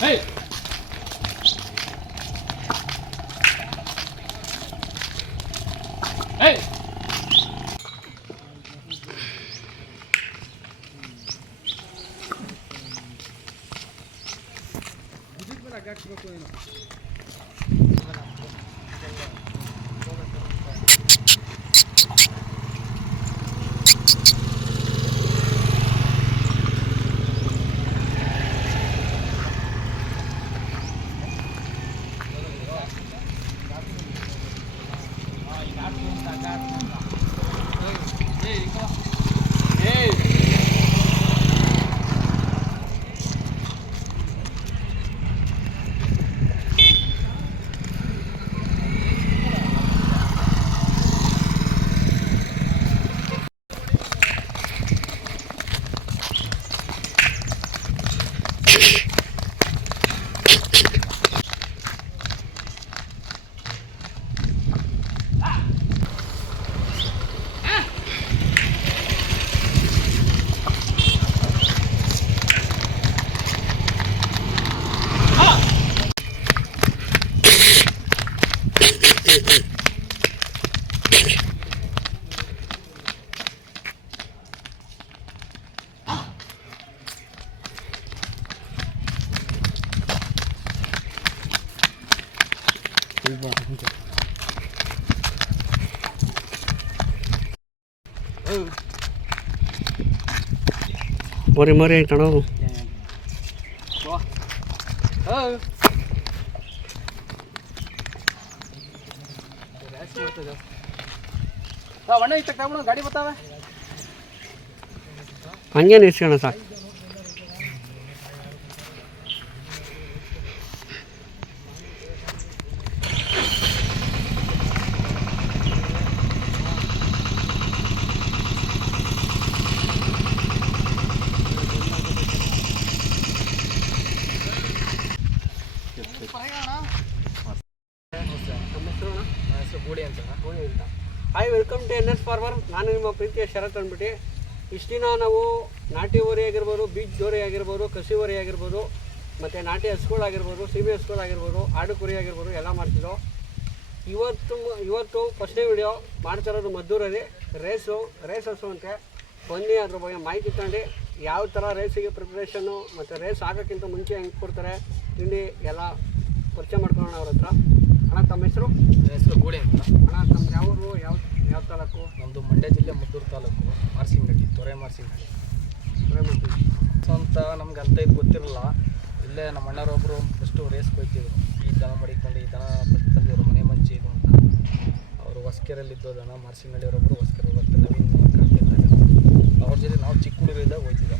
哎 ಮರಿ ಮರಿ ಐತಣ ಅವು ಹಂಗೇನು ಇಸ್ಕೋಣ ಗಾಡಿ ಸಾಕು ಗೋಡಿ ಅಂತ hi welcome to N S farmer ನಾನು ನಿಮ್ಮ ಪ್ರೀತಿಯ ಶರತ್ ಅಂದ್ಬಿಟ್ಟು ಇಷ್ಟು ದಿನ ನಾವು ನಾಟಿ ಓರಿ ಆಗಿರ್ಬೋದು ಬೀಚ್ ಜೋರಿ ಆಗಿರ್ಬೋದು ಕಸಿ ಓರಿ ಆಗಿರ್ಬೋದು ಮತ್ತು ನಾಟಿ ಹಸುಗಳಾಗಿರ್ಬೋದು ಸೀಮೆ ಹಸ್ಗಳಾಗಿರ್ಬೋದು ಆಡು ಕುರಿ ಆಗಿರ್ಬೋದು ಎಲ್ಲ ಮಾಡ್ತಿದ್ದೋ. ಇವತ್ತು ಇವತ್ತು ಫಸ್ಟ್ನೇ ವಿಡಿಯೋ ಮಾಡ್ತಿರೋದು ಮದ್ದೂರಲ್ಲಿ. ರೇಸು ರೇಸ್ ಹಸು ಅಂತೆ. ಬನ್ನಿ ಅದ್ರ ಬಗ್ಗೆ ಮಾಹಿತಿ ತಗೊಂಡು ಯಾವ ಥರ ರೇಸಿಗೆ ಪ್ರಿಪ್ರೇಷನ್ನು ಮತ್ತು ರೇಸ್ ಆಗೋಕ್ಕಿಂತ ಮುಂಚೆ ಹೆಂಗೆ ಕೊಡ್ತಾರೆ ತಿಂಡಿ ಎಲ್ಲ ಪರಿಚಯ ಮಾಡ್ಕೊಳ್ಳೋಣ ಅವ್ರ ಹತ್ರ. ಅಣ್ಣ ತಮ್ಮ ಹೆಸರು? ಹೆಸರು ಗೋಳಿ ಅಂತ. ಅಣ್ಣ ತಮ್ಮ ಯಾವ ಯಾವ ಯಾವ ತಾಲೂಕು ನಮ್ಮದು ಮಂಡ್ಯ ಜಿಲ್ಲೆ ಮುದ್ದೂರು ತಾಲೂಕು ಮಾರ್ಸಿಂಗಡಿ ತೊರೆ ಮಾರ್ಸಿಂಗಡಿ ತೊರೆ ಸೊ ಅಂತ ನಮ್ಗೆ ಅಂತ ಇದು ಗೊತ್ತಿರಲ್ಲ, ಇಲ್ಲೇ ನಮ್ಮ ಅಣ್ಣರೊಬ್ಬರು ಫಸ್ಟು ರೇಸ್ ಕೊಯ್ತಿದ್ರು. ಈ ದನ ಮಡಿಕೊಂಡು, ಈ ದನ ಫಸ್ಟ್ ತಂದಿದ್ರು ಮನೆ ಮಂಚಿ ಇದು ಅಂತ. ಅವರು ಹೊಸ್ಕೆರಲ್ಲಿದ್ದು ದನ ಮಾರ್ಸಿಂಗಡಿಯವರೊಬ್ಬರು ಹೊಸ್ಕೆರೆ ಬರ್ತಾರೆ ನವೀನ್ ಅವ್ರ ಜೊತೆ ನಾವು ಚಿಕ್ಕ ಹುಡುಗರಿದ್ದಾಗ ಹೋಯ್ತಿದ್ದೆ.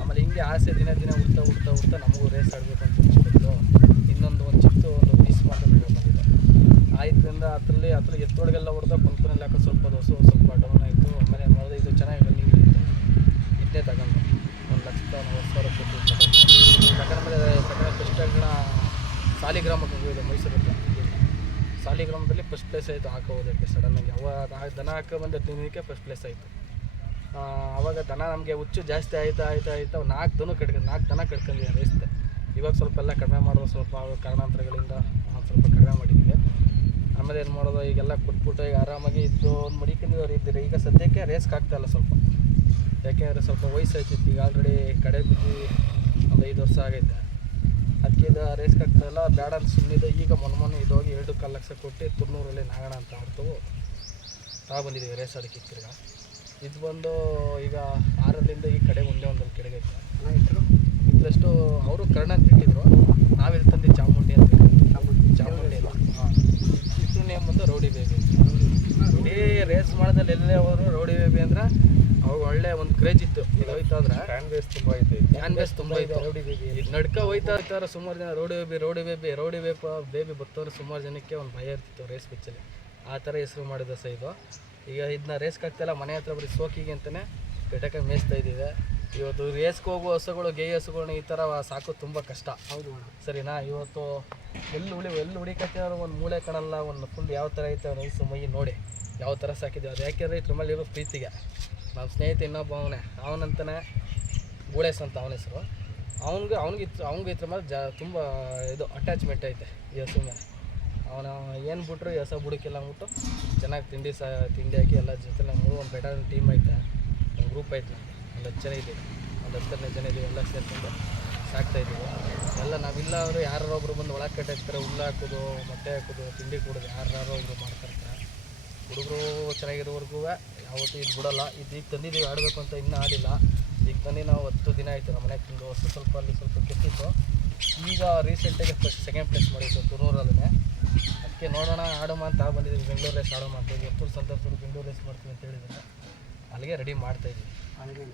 ಆಮೇಲೆ ಹಿಂಗೆ ಆಸೆ ದಿನ ದಿನ ಹುಡ್ತಾ ಹುಡ್ತಾ ಹುಡ್ತಾ ನಮಗೂ ರೇಸ್ ಆಡಬೇಕು ಅಂತ ಇನ್ನೊಂದು ಒಂದು ಚಿಕ್ಕ ಒಂದು ಪೀಸ್ ಮಾತ್ರ ಆಯ್ತರಿಂದ ಅದರಲ್ಲಿ ಅದ್ರಲ್ಲಿ ಎತ್ತೊಳಗೆಲ್ಲ ಹೊಡೆದ ಕುಂತ್ಕೊನಲ್ಲಿ ಹಾಕೋ ಸ್ವಲ್ಪ ದೋಸು ಸ್ವಲ್ಪ ಡೌನ್ ಆಯಿತು. ಆಮೇಲೆ ಮಾಡಿದೆ, ಇದು ಚೆನ್ನಾಗಿ ರನ್ನಿಂಗ್ ಇದ್ದೇ ತಗೊಂಡು. ಒಂದು ಲಕ್ಷದ ನಲ್ವತ್ತು ಸಾವಿರ ಕೊಟ್ಟು ತಗೊಂಡ್ಮೇಲೆ ತಗೊಂಡು ಫಸ್ಟ್ ಸಾಲಿಗ್ರಾಮಕ್ಕೆ ಹೋಗಿದೆ ಮೈಸೂರಲ್ಲಿ ಸಾಲಿಗ್ರಾಮದಲ್ಲಿ ಫಸ್ಟ್ ಪ್ಲೇಸ್ ಆಯಿತು ಹಾಕೋ ಹೋದಕ್ಕೆ ಸಡನ್ನಾಗಿ ಅವಾಗ ದನ ಹಾಕೋ ಬಂದ ದಿನಕ್ಕೆ ಫಸ್ಟ್ ಪ್ಲೇಸ್ ಆಯಿತು. ಅವಾಗ ದನ ನಮಗೆ ಹುಚ್ಚು ಜಾಸ್ತಿ ಆಯ್ತಾ ಆಯ್ತಾ ಆಯ್ತಾ ನಾಲ್ಕು ದನ ಕಟ್ಕೊಂಡು ನಾಲ್ಕು ದನ ಕಟ್ಕೊಂಡು ರೇಸ್ದೆ ಇವಾಗ ಸ್ವಲ್ಪ ಎಲ್ಲ ಕಡಿಮೆ ಮಾಡೋದು ಸ್ವಲ್ಪ ಕಾರಣಾಂತರಗಳಿಂದ ಸ್ವಲ್ಪ ಕಡಿಮೆ ಮಾಡಿದ್ದೀವಿ ಆಮೇಲೆ ಏನು ಮಾಡೋದು? ಈಗೆಲ್ಲ ಕೊಟ್ಬಿಟ್ಟು ಈಗ ಆರಾಮಾಗಿ ಇದ್ದು ಒಂದು ಮಡಿಕೊಂಡಿದ್ದವ್ರು ಇದ್ದೀರಿ. ಈಗ ಸದ್ಯಕ್ಕೆ ರೇಸ್ಗೆ ಆಗ್ತಾಯಿಲ್ಲ ಸ್ವಲ್ಪ. ಯಾಕೆಂದರೆ ಸ್ವಲ್ಪ ವಯಸ್ಸು ಆಯ್ತಿತ್ತು ಈಗ ಆಲ್ರೆಡಿ ಕಡೆ ಬಿದ್ದು ಒಂದು ಐದು ವರ್ಷ ಆಗೈತೆ. ಅದಕ್ಕೆ ಇದು ರೇಸ್ಗೆ ಆಗ್ತಾಯಿಲ್ಲ ಬೇಡ ಅಂತ ಸುಮ್ಮನಿದೆ ಈಗ ಮೊನ್ನೆ ಮೊನ್ನೆ ಇದೋಗಿ ಎರಡು ಕಾಲು ಲಕ್ಷ ಕೊಟ್ಟು ತುರ್ನೂರಲ್ಲಿ ನಾಗಣ ಅಂತ ಹೊರತು ತಾ ಬಂದಿದ್ದೀವಿ ರೇಸ್ ಅದಕ್ಕೆ ತಿರ್ಗ ಇದು ಬಂದು ಈಗ ಆರರಿಂದ ಈ ಕಡೆ ಒಂದೇ ಒಂದಲ್ಲಿ ಕೆಳಗೈತೆ. ಇದ್ರಷ್ಟು ಅವರು ಕರ್ಣ ಅಂತ ಇಟ್ಟಿದ್ರು ನಾವೆಲ್ಲಿ ತಂದು ಚಾಮುಂಡಿ ಅಂತ. ಇಷ್ಟು ನೇಮ್ ಬಂದು ರೌಡಿ ಬೇಬಿ ಇಡೀ ರೇಸ್ ಮಾಡೋದಲ್ಲಿ ಎಲ್ಲೇ ಹೋದ್ರು ರೌಡಿ ಬೇಬಿ ಅಂದ್ರೆ ಅವಾಗ ಒಳ್ಳೆ ಒಂದು ಕ್ರೇಜ್ ಇತ್ತು. ಇದು ಹೋಯ್ತಾ ಅಂದ್ರೆ ಫ್ಯಾನ್ ಬೇಸ್ ತುಂಬ ಇತ್ತು ಫ್ಯಾನ್ ಬೇಸ್ ತುಂಬ ಇತ್ತು ರೌಡಿ ಬೇಬಿ ಇದು ನಡ್ಕ ಹೋಯ್ತಾ ಇರ್ತಾರೆ ಸುಮಾರು ಜನ. Rowdy baby rowdy baby rowdy ಬೇಪ baby ಬರ್ತವ್ರೆ ಸುಮಾರು ಜನಕ್ಕೆ ಒಂದು ಭಯ ಇರ್ತಿತ್ತು ರೇಸ್ ಪಿಚ್ಚಲ್ಲಿ ಆ ಥರ ಹೆಸರು ಮಾಡಿದ ಸಹ ಇದು. ಈಗ ಇದನ್ನ ರೇಸ್ಗೆ ಹಾಕ್ತಾಯಿಲ್ಲ ಮನೆ ಹತ್ರ ಬರೀ ಸೋಕಿಗೆ ಅಂತಲೇ ಬೆಟಕ್ಕೆ ಮೇಯಿಸ್ತಾ ಇದ್ದೀವಿ. ಇವತ್ತು ರೇಸ್ಗೆ ಹೋಗುವ ಹಸುಗಳು ಗೇಯ ಹಸುಗಳು ಈ ಥರ ಸಾಕು ತುಂಬ ಕಷ್ಟ. ಹೌದು ಸರಿನಾ? ಇವತ್ತು ಎಲ್ಲಿ ಉಳಿ ಎಲ್ಲಿ ಹುಡಿಕತ್ತಿದ್ರು ಒಂದು ಮೂಳೆ ಕಾಣಲ್ಲ, ಒಂದು ಫುಲ್ ಯಾವ ಥರ ಐತೆ ನೈಸು ಮೈ ನೋಡಿ, ಯಾವ ಥರ ಸಾಕಿದ್ದೀವಿ ಅದು ಯಾಕೆಂದರೆ ಇದ್ರ ಮೇಲೆ ಇರೋ ಪ್ರೀತಿಗೆ. ನಮ್ಮ ಸ್ನೇಹಿತ ಇನ್ನೊಬ್ಬ ಅವನೇ, ಅವನಂತಾನೆ ಗೂಳೇಶ್ ಅಂತ ಅವನ ಹೆಸರು. ಅವನಿಗೆ ಅವ್ನಿಗೆ ಅವ್ನಿಗೆ ಇದ್ರ ಮೇಲೆ ಜ ತುಂಬ ಇದು ಅಟ್ಯಾಚ್ಮೆಂಟ್ ಐತೆ ಈ ಹಸು ಮೇಲೆ. ಅವನ ಏನು ಬಿಟ್ರು ಹಸ ಬುಡಕ್ಕೆಲ್ಲ ಅಂದ್ಬಿಟ್ಟು ಚೆನ್ನಾಗಿ ತಿಂಡಿ ಸಹ ತಿಂಡಿ ಹಾಕಿ ಎಲ್ಲ ಜೊತೆ ಮೂರು ಒಂದು ಬೆಟರ್ ಟೀಮ್ ಐತೆ. ಒಂದು ಗ್ರೂಪ್ ಐತೆ ಒಂದು ಹತ್ತು ಜನ ಇದ್ದೀವಿ. ಒಂದು ಹತ್ತು ಹದಿನೈದು ಜನ ಇದ್ದೀವಿ. ಎಲ್ಲ ಸೇರ್ಕೊಂಡು ಸಾಕ್ತಾ ಇದ್ದೀವಿ. ಎಲ್ಲ ನಾವಿಲ್ಲ ಅವರು ಒಬ್ರು ಬಂದು ಒಳಗೆ ಹಾಕ್ತಾರೆ, ಹುಲ್ಲು ಹಾಕೋದು, ಮೊಟ್ಟೆ ಹಾಕೋದು, ತಿಂಡಿ ಕೊಡೋದು ಯಾರು ಒಬ್ರು ಮಾಡ್ತಾಯಿರ್ತಾರೆ ಹುಡುಗರು ಚೆನ್ನಾಗಿರೋವರೆಗೂ ಯಾವತ್ತೂ ಇದು ಬಿಡೋಲ್ಲ. ಇದು ಈಗ ತಂದಿದ್ದೀವಿ, ಆಡಬೇಕು ಅಂತ ಇನ್ನೂ ಆಡಿಲ್ಲ. ಈಗ ತಂದು ನಾವು ಹತ್ತು ದಿನ ಆಯಿತು ನಮ್ಮ ಮನೆಗೆ ತಿಂದು ಹೊಸ ಸ್ವಲ್ಪ ಅಲ್ಲಿ ಸ್ವಲ್ಪ ಕೆತ್ತಿತ್ತು ಈಗ ರೀಸೆಂಟಾಗಿ ಫಸ್ಟ್ ಸೆಕೆಂಡ್ ಪ್ಲೇಸ್ ಮಾಡಿತ್ತು ತುರೂರಲ್ಲೇ ಅದಕ್ಕೆ ನೋಡೋಣ ಆಡೋಮ ಅಂತ ಬಂದಿದ್ದೀವಿ. ಬೆಂಗಳೂರು ರೇಸ್ ಆಡೋಮ ಅಂತ. ಎಪ್ಪತ್ತು ಸಂತೋಷರು ಬೆಂಗಳೂರು ರೇಸ್ ಮಾಡ್ತೀವಿ ಅಂತ ಹೇಳಿದ್ರೆ ಅಲ್ಲಿಗೆ ರೆಡಿ ಮಾಡ್ತಾಯಿದ್ದೀವಿ ಹಾಗೆ.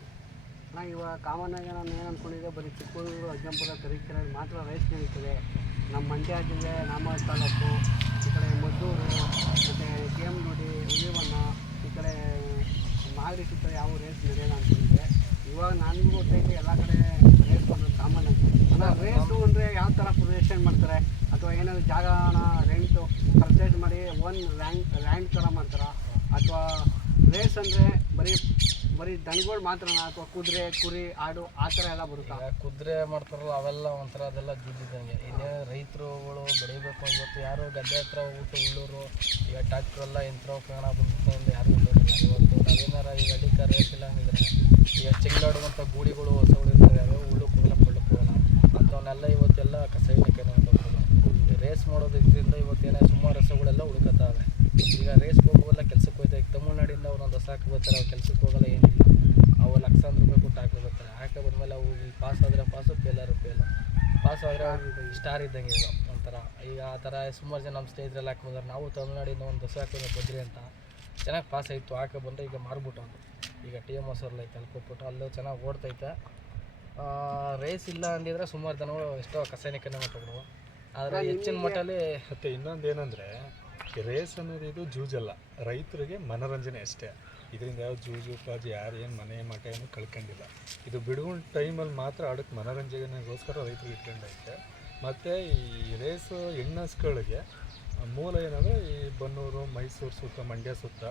ನಾ ಇವಾಗ ಕಾಮನ್ ಆಗಿ ನಾನು ಏನು ಅಂದ್ಕೊಂಡಿದ್ದೆ ಬರೀ ಚಿಕ್ಕೂರು ಅಜ್ಜಂಪುರ ತರೀಕೆರೆ ಮಾತ್ರ ರೈಸ್ ನಡೀತದೆ. ನಮ್ಮ ಮಂಡ್ಯ ಜಿಲ್ಲೆ ನಾಮ ತಾಲೂಕು, ಈ ಕಡೆ ಮದ್ದೂರು, ಮತ್ತು ಕೆ ನೋಡಿ ಉಳಿವನ್ನ ಈ ಕಡೆ ಮಾಗಡಿ ಸುತ್ತ ಯಾವ ರೇಸ್ ನಡೆಯೋಲ್ಲ ಅಂತಿದ್ದೆ ಇವಾಗ ನನಗೂ ಗೊತ್ತೈತೆ, ಎಲ್ಲ ಕಡೆ ರೇಸ್ ಮಾಡೋದು ಕಾಮನ್ ಆಗಿ. ಅಲ್ಲ ರೇಸು ಅಂದರೆ ಯಾವ ಥರ ಪ್ರೊಜೆಕ್ಷನ್ ಮಾಡ್ತಾರೆ? ಅಥವಾ ಏನಾದ್ರು ಜಾಗನ ರೆಂಟು ಪರ್ಚೇಸ್ ಮಾಡಿ ಒನ್ ರ್ಯಾಂಕ್ ರ್ಯಾಂಕ್ ಥರ ಮಾಡ್ತಾರ? ಅಥವಾ ರೇಸ್ ಅಂದರೆ ಬರೀ ಬರೀ ದನಗಳು ಮಾತ್ರ ಅಥವಾ ಕುದುರೆ, ಕುರಿ, ಆಡು, ಆ ಥರ ಎಲ್ಲ ಬರುತ್ತಾ? ಕುದುರೆ ಮಾಡ್ತಾರಲ್ಲ, ಅವೆಲ್ಲ ಒಂಥರ ಅದೆಲ್ಲ ದುಡ್ಡಿದ್ದಂಗೆ. ಇನ್ನೇ ರೈತರುಗಳು ಬೆಳಿಬೇಕು ಇವತ್ತು ಯಾರು ಗದ್ದೆ ಹತ್ರ ಹೋಗ್ಬಿಟ್ಟು ಉಳ್ಳೂರು, ಈಗ ಟ್ಯಾಕ್ಟ್ರೆಲ್ಲ ಯಂತ್ರೋಪಕರಣ ಕಾಣ ಅಂದ್ರೆ ಯಾರು ಉಳ್ಳೂರಿಲ್ಲ ಇವತ್ತು ನಾವೇನಾರ ಈಗ ಅಡಿಕ ರೇಟ್ ಇಲ್ಲ ಅಂದಿದ್ರೆ, ಈಗ ಚೆಂಗಾಡುವಂಥ ಗೂಳಿಗಳು ಹೊಸಗಳು ಇರ್ತವೆ ಅವು ಉಳ್ಳು ಕೂಡ ಪಳ್ಳಕ್ಕೆ ಹೋಗಲ್ಲ ಅಂಥವನ್ನೆಲ್ಲ ಇವತ್ತೆಲ್ಲ ಕಸ ಕಸೈನಿಕೆ ರೇಸ್ ಮಾಡೋದ್ರಿಂದ ಇವತ್ತೇನೇ ಸುಮಾರು ರಸಗಳೆಲ್ಲ ಉಳ್ಕೊತಾವೆ ಈಗ ರೇಸ್ಗೆ ಹೋಗೋಲ್ಲ ಕೆಲ್ಸಕ್ಕೆ ಹೋಯ್ತಾ ಈಗ ತಮಿಳ್ನಾಡಿಂದ ಅವ್ರೊಂದು ಹಾಕಿ ಬರ್ತಾರೆ ಅವ್ರು ಕೆಲ್ಸಕ್ಕೆ ಹೋಗಲ್ಲ ಏನಿಲ್ಲ. ಅವು ಲಕ್ಷಾಂತರ ರೂಪಾಯಿ ಕೊಟ್ಟು ಹಾಕಿ ಬರ್ತಾರೆ. ಹಾಕಿ ಬಂದಮೇಲೆ ಅವು ಪಾಸ್ ಆದರೆ ಪಾಸು ಫೇಲರು ಫೇಲ್ ಪಾಸ್ ಆದರೆ ಸ್ಟಾರ್ ಇದ್ದಂಗೆ ಇದು ಒಂಥರ. ಈಗ ಆ ಥರ ಸುಮಾರು ಜನ ನಮ್ಮ ಸ್ನೇಹಿತರೆಲ್ಲ ಹಾಕಿ ಬಂದಾರೆ ನಾವು ತಮಿಳ್ನಾಡಿಂದ ಒಂದು ಹಸು ಹಾಕಿದ್ರೆ ಬದ್ರಿ ಅಂತ ಚೆನ್ನಾಗಿ ಪಾಸ್ ಆಯಿತು. ಹಾಕಿ ಬಂದರೆ ಈಗ ಮಾರ್ಬಿಟ್ಟು ಅದು. ಈಗ ಟಿ ಎಂ ಹೊಸರ್ಲ ಐತೆ ಅಲ್ಲಿ ಕೊಟ್ಬಿಟ್ಟು ಅಲ್ಲೂ ಚೆನ್ನಾಗಿ ಓಡ್ತೈತೆ ರೇಸ್ ಇಲ್ಲ ಅಂದಿದ್ರೆ ಸುಮಾರು ಜನಗಳು ಎಷ್ಟೋ ಕಸಾಯನಿಕ ಮಾಡ್ಕೊಂಡು ಆದರೆ ಹೆಚ್ಚಿನ ಮಟ್ಟಲ್ಲಿ ಮತ್ತು ಇನ್ನೊಂದು ಏನಂದರೆ ರೇಸ್ ಅನ್ನೋದು ಇದು ಜೂಜಲ್ಲ. ರೈತರಿಗೆ ಮನೋರಂಜನೆ ಅಷ್ಟೇ. ಇದರಿಂದ ಯಾವ ಜೂಜು ಪಾಜು ಯಾರು ಏನು ಮನೆ ಮಠ ಏನು ಕಳ್ಕೊಂಡಿಲ್ಲ. ಇದು ಬಿಡುವ ಟೈಮಲ್ಲಿ ಮಾತ್ರ ಅಡಕ್ಕೆ ಮನೋರಂಜನೆಗೋಸ್ಕರ ರೈತರು ಇಟ್ಕೊಂಡೈತೆ ಮತ್ತು ಈ ರೇಸು ಹೆಣ್ಣಸ್ಗಳಿಗೆ ಮೂಲ ಏನಂದರೆ ಈ ಬನ್ನೂರು ಮೈಸೂರು ಸುತ್ತ ಮಂಡ್ಯ ಸುತ್ತ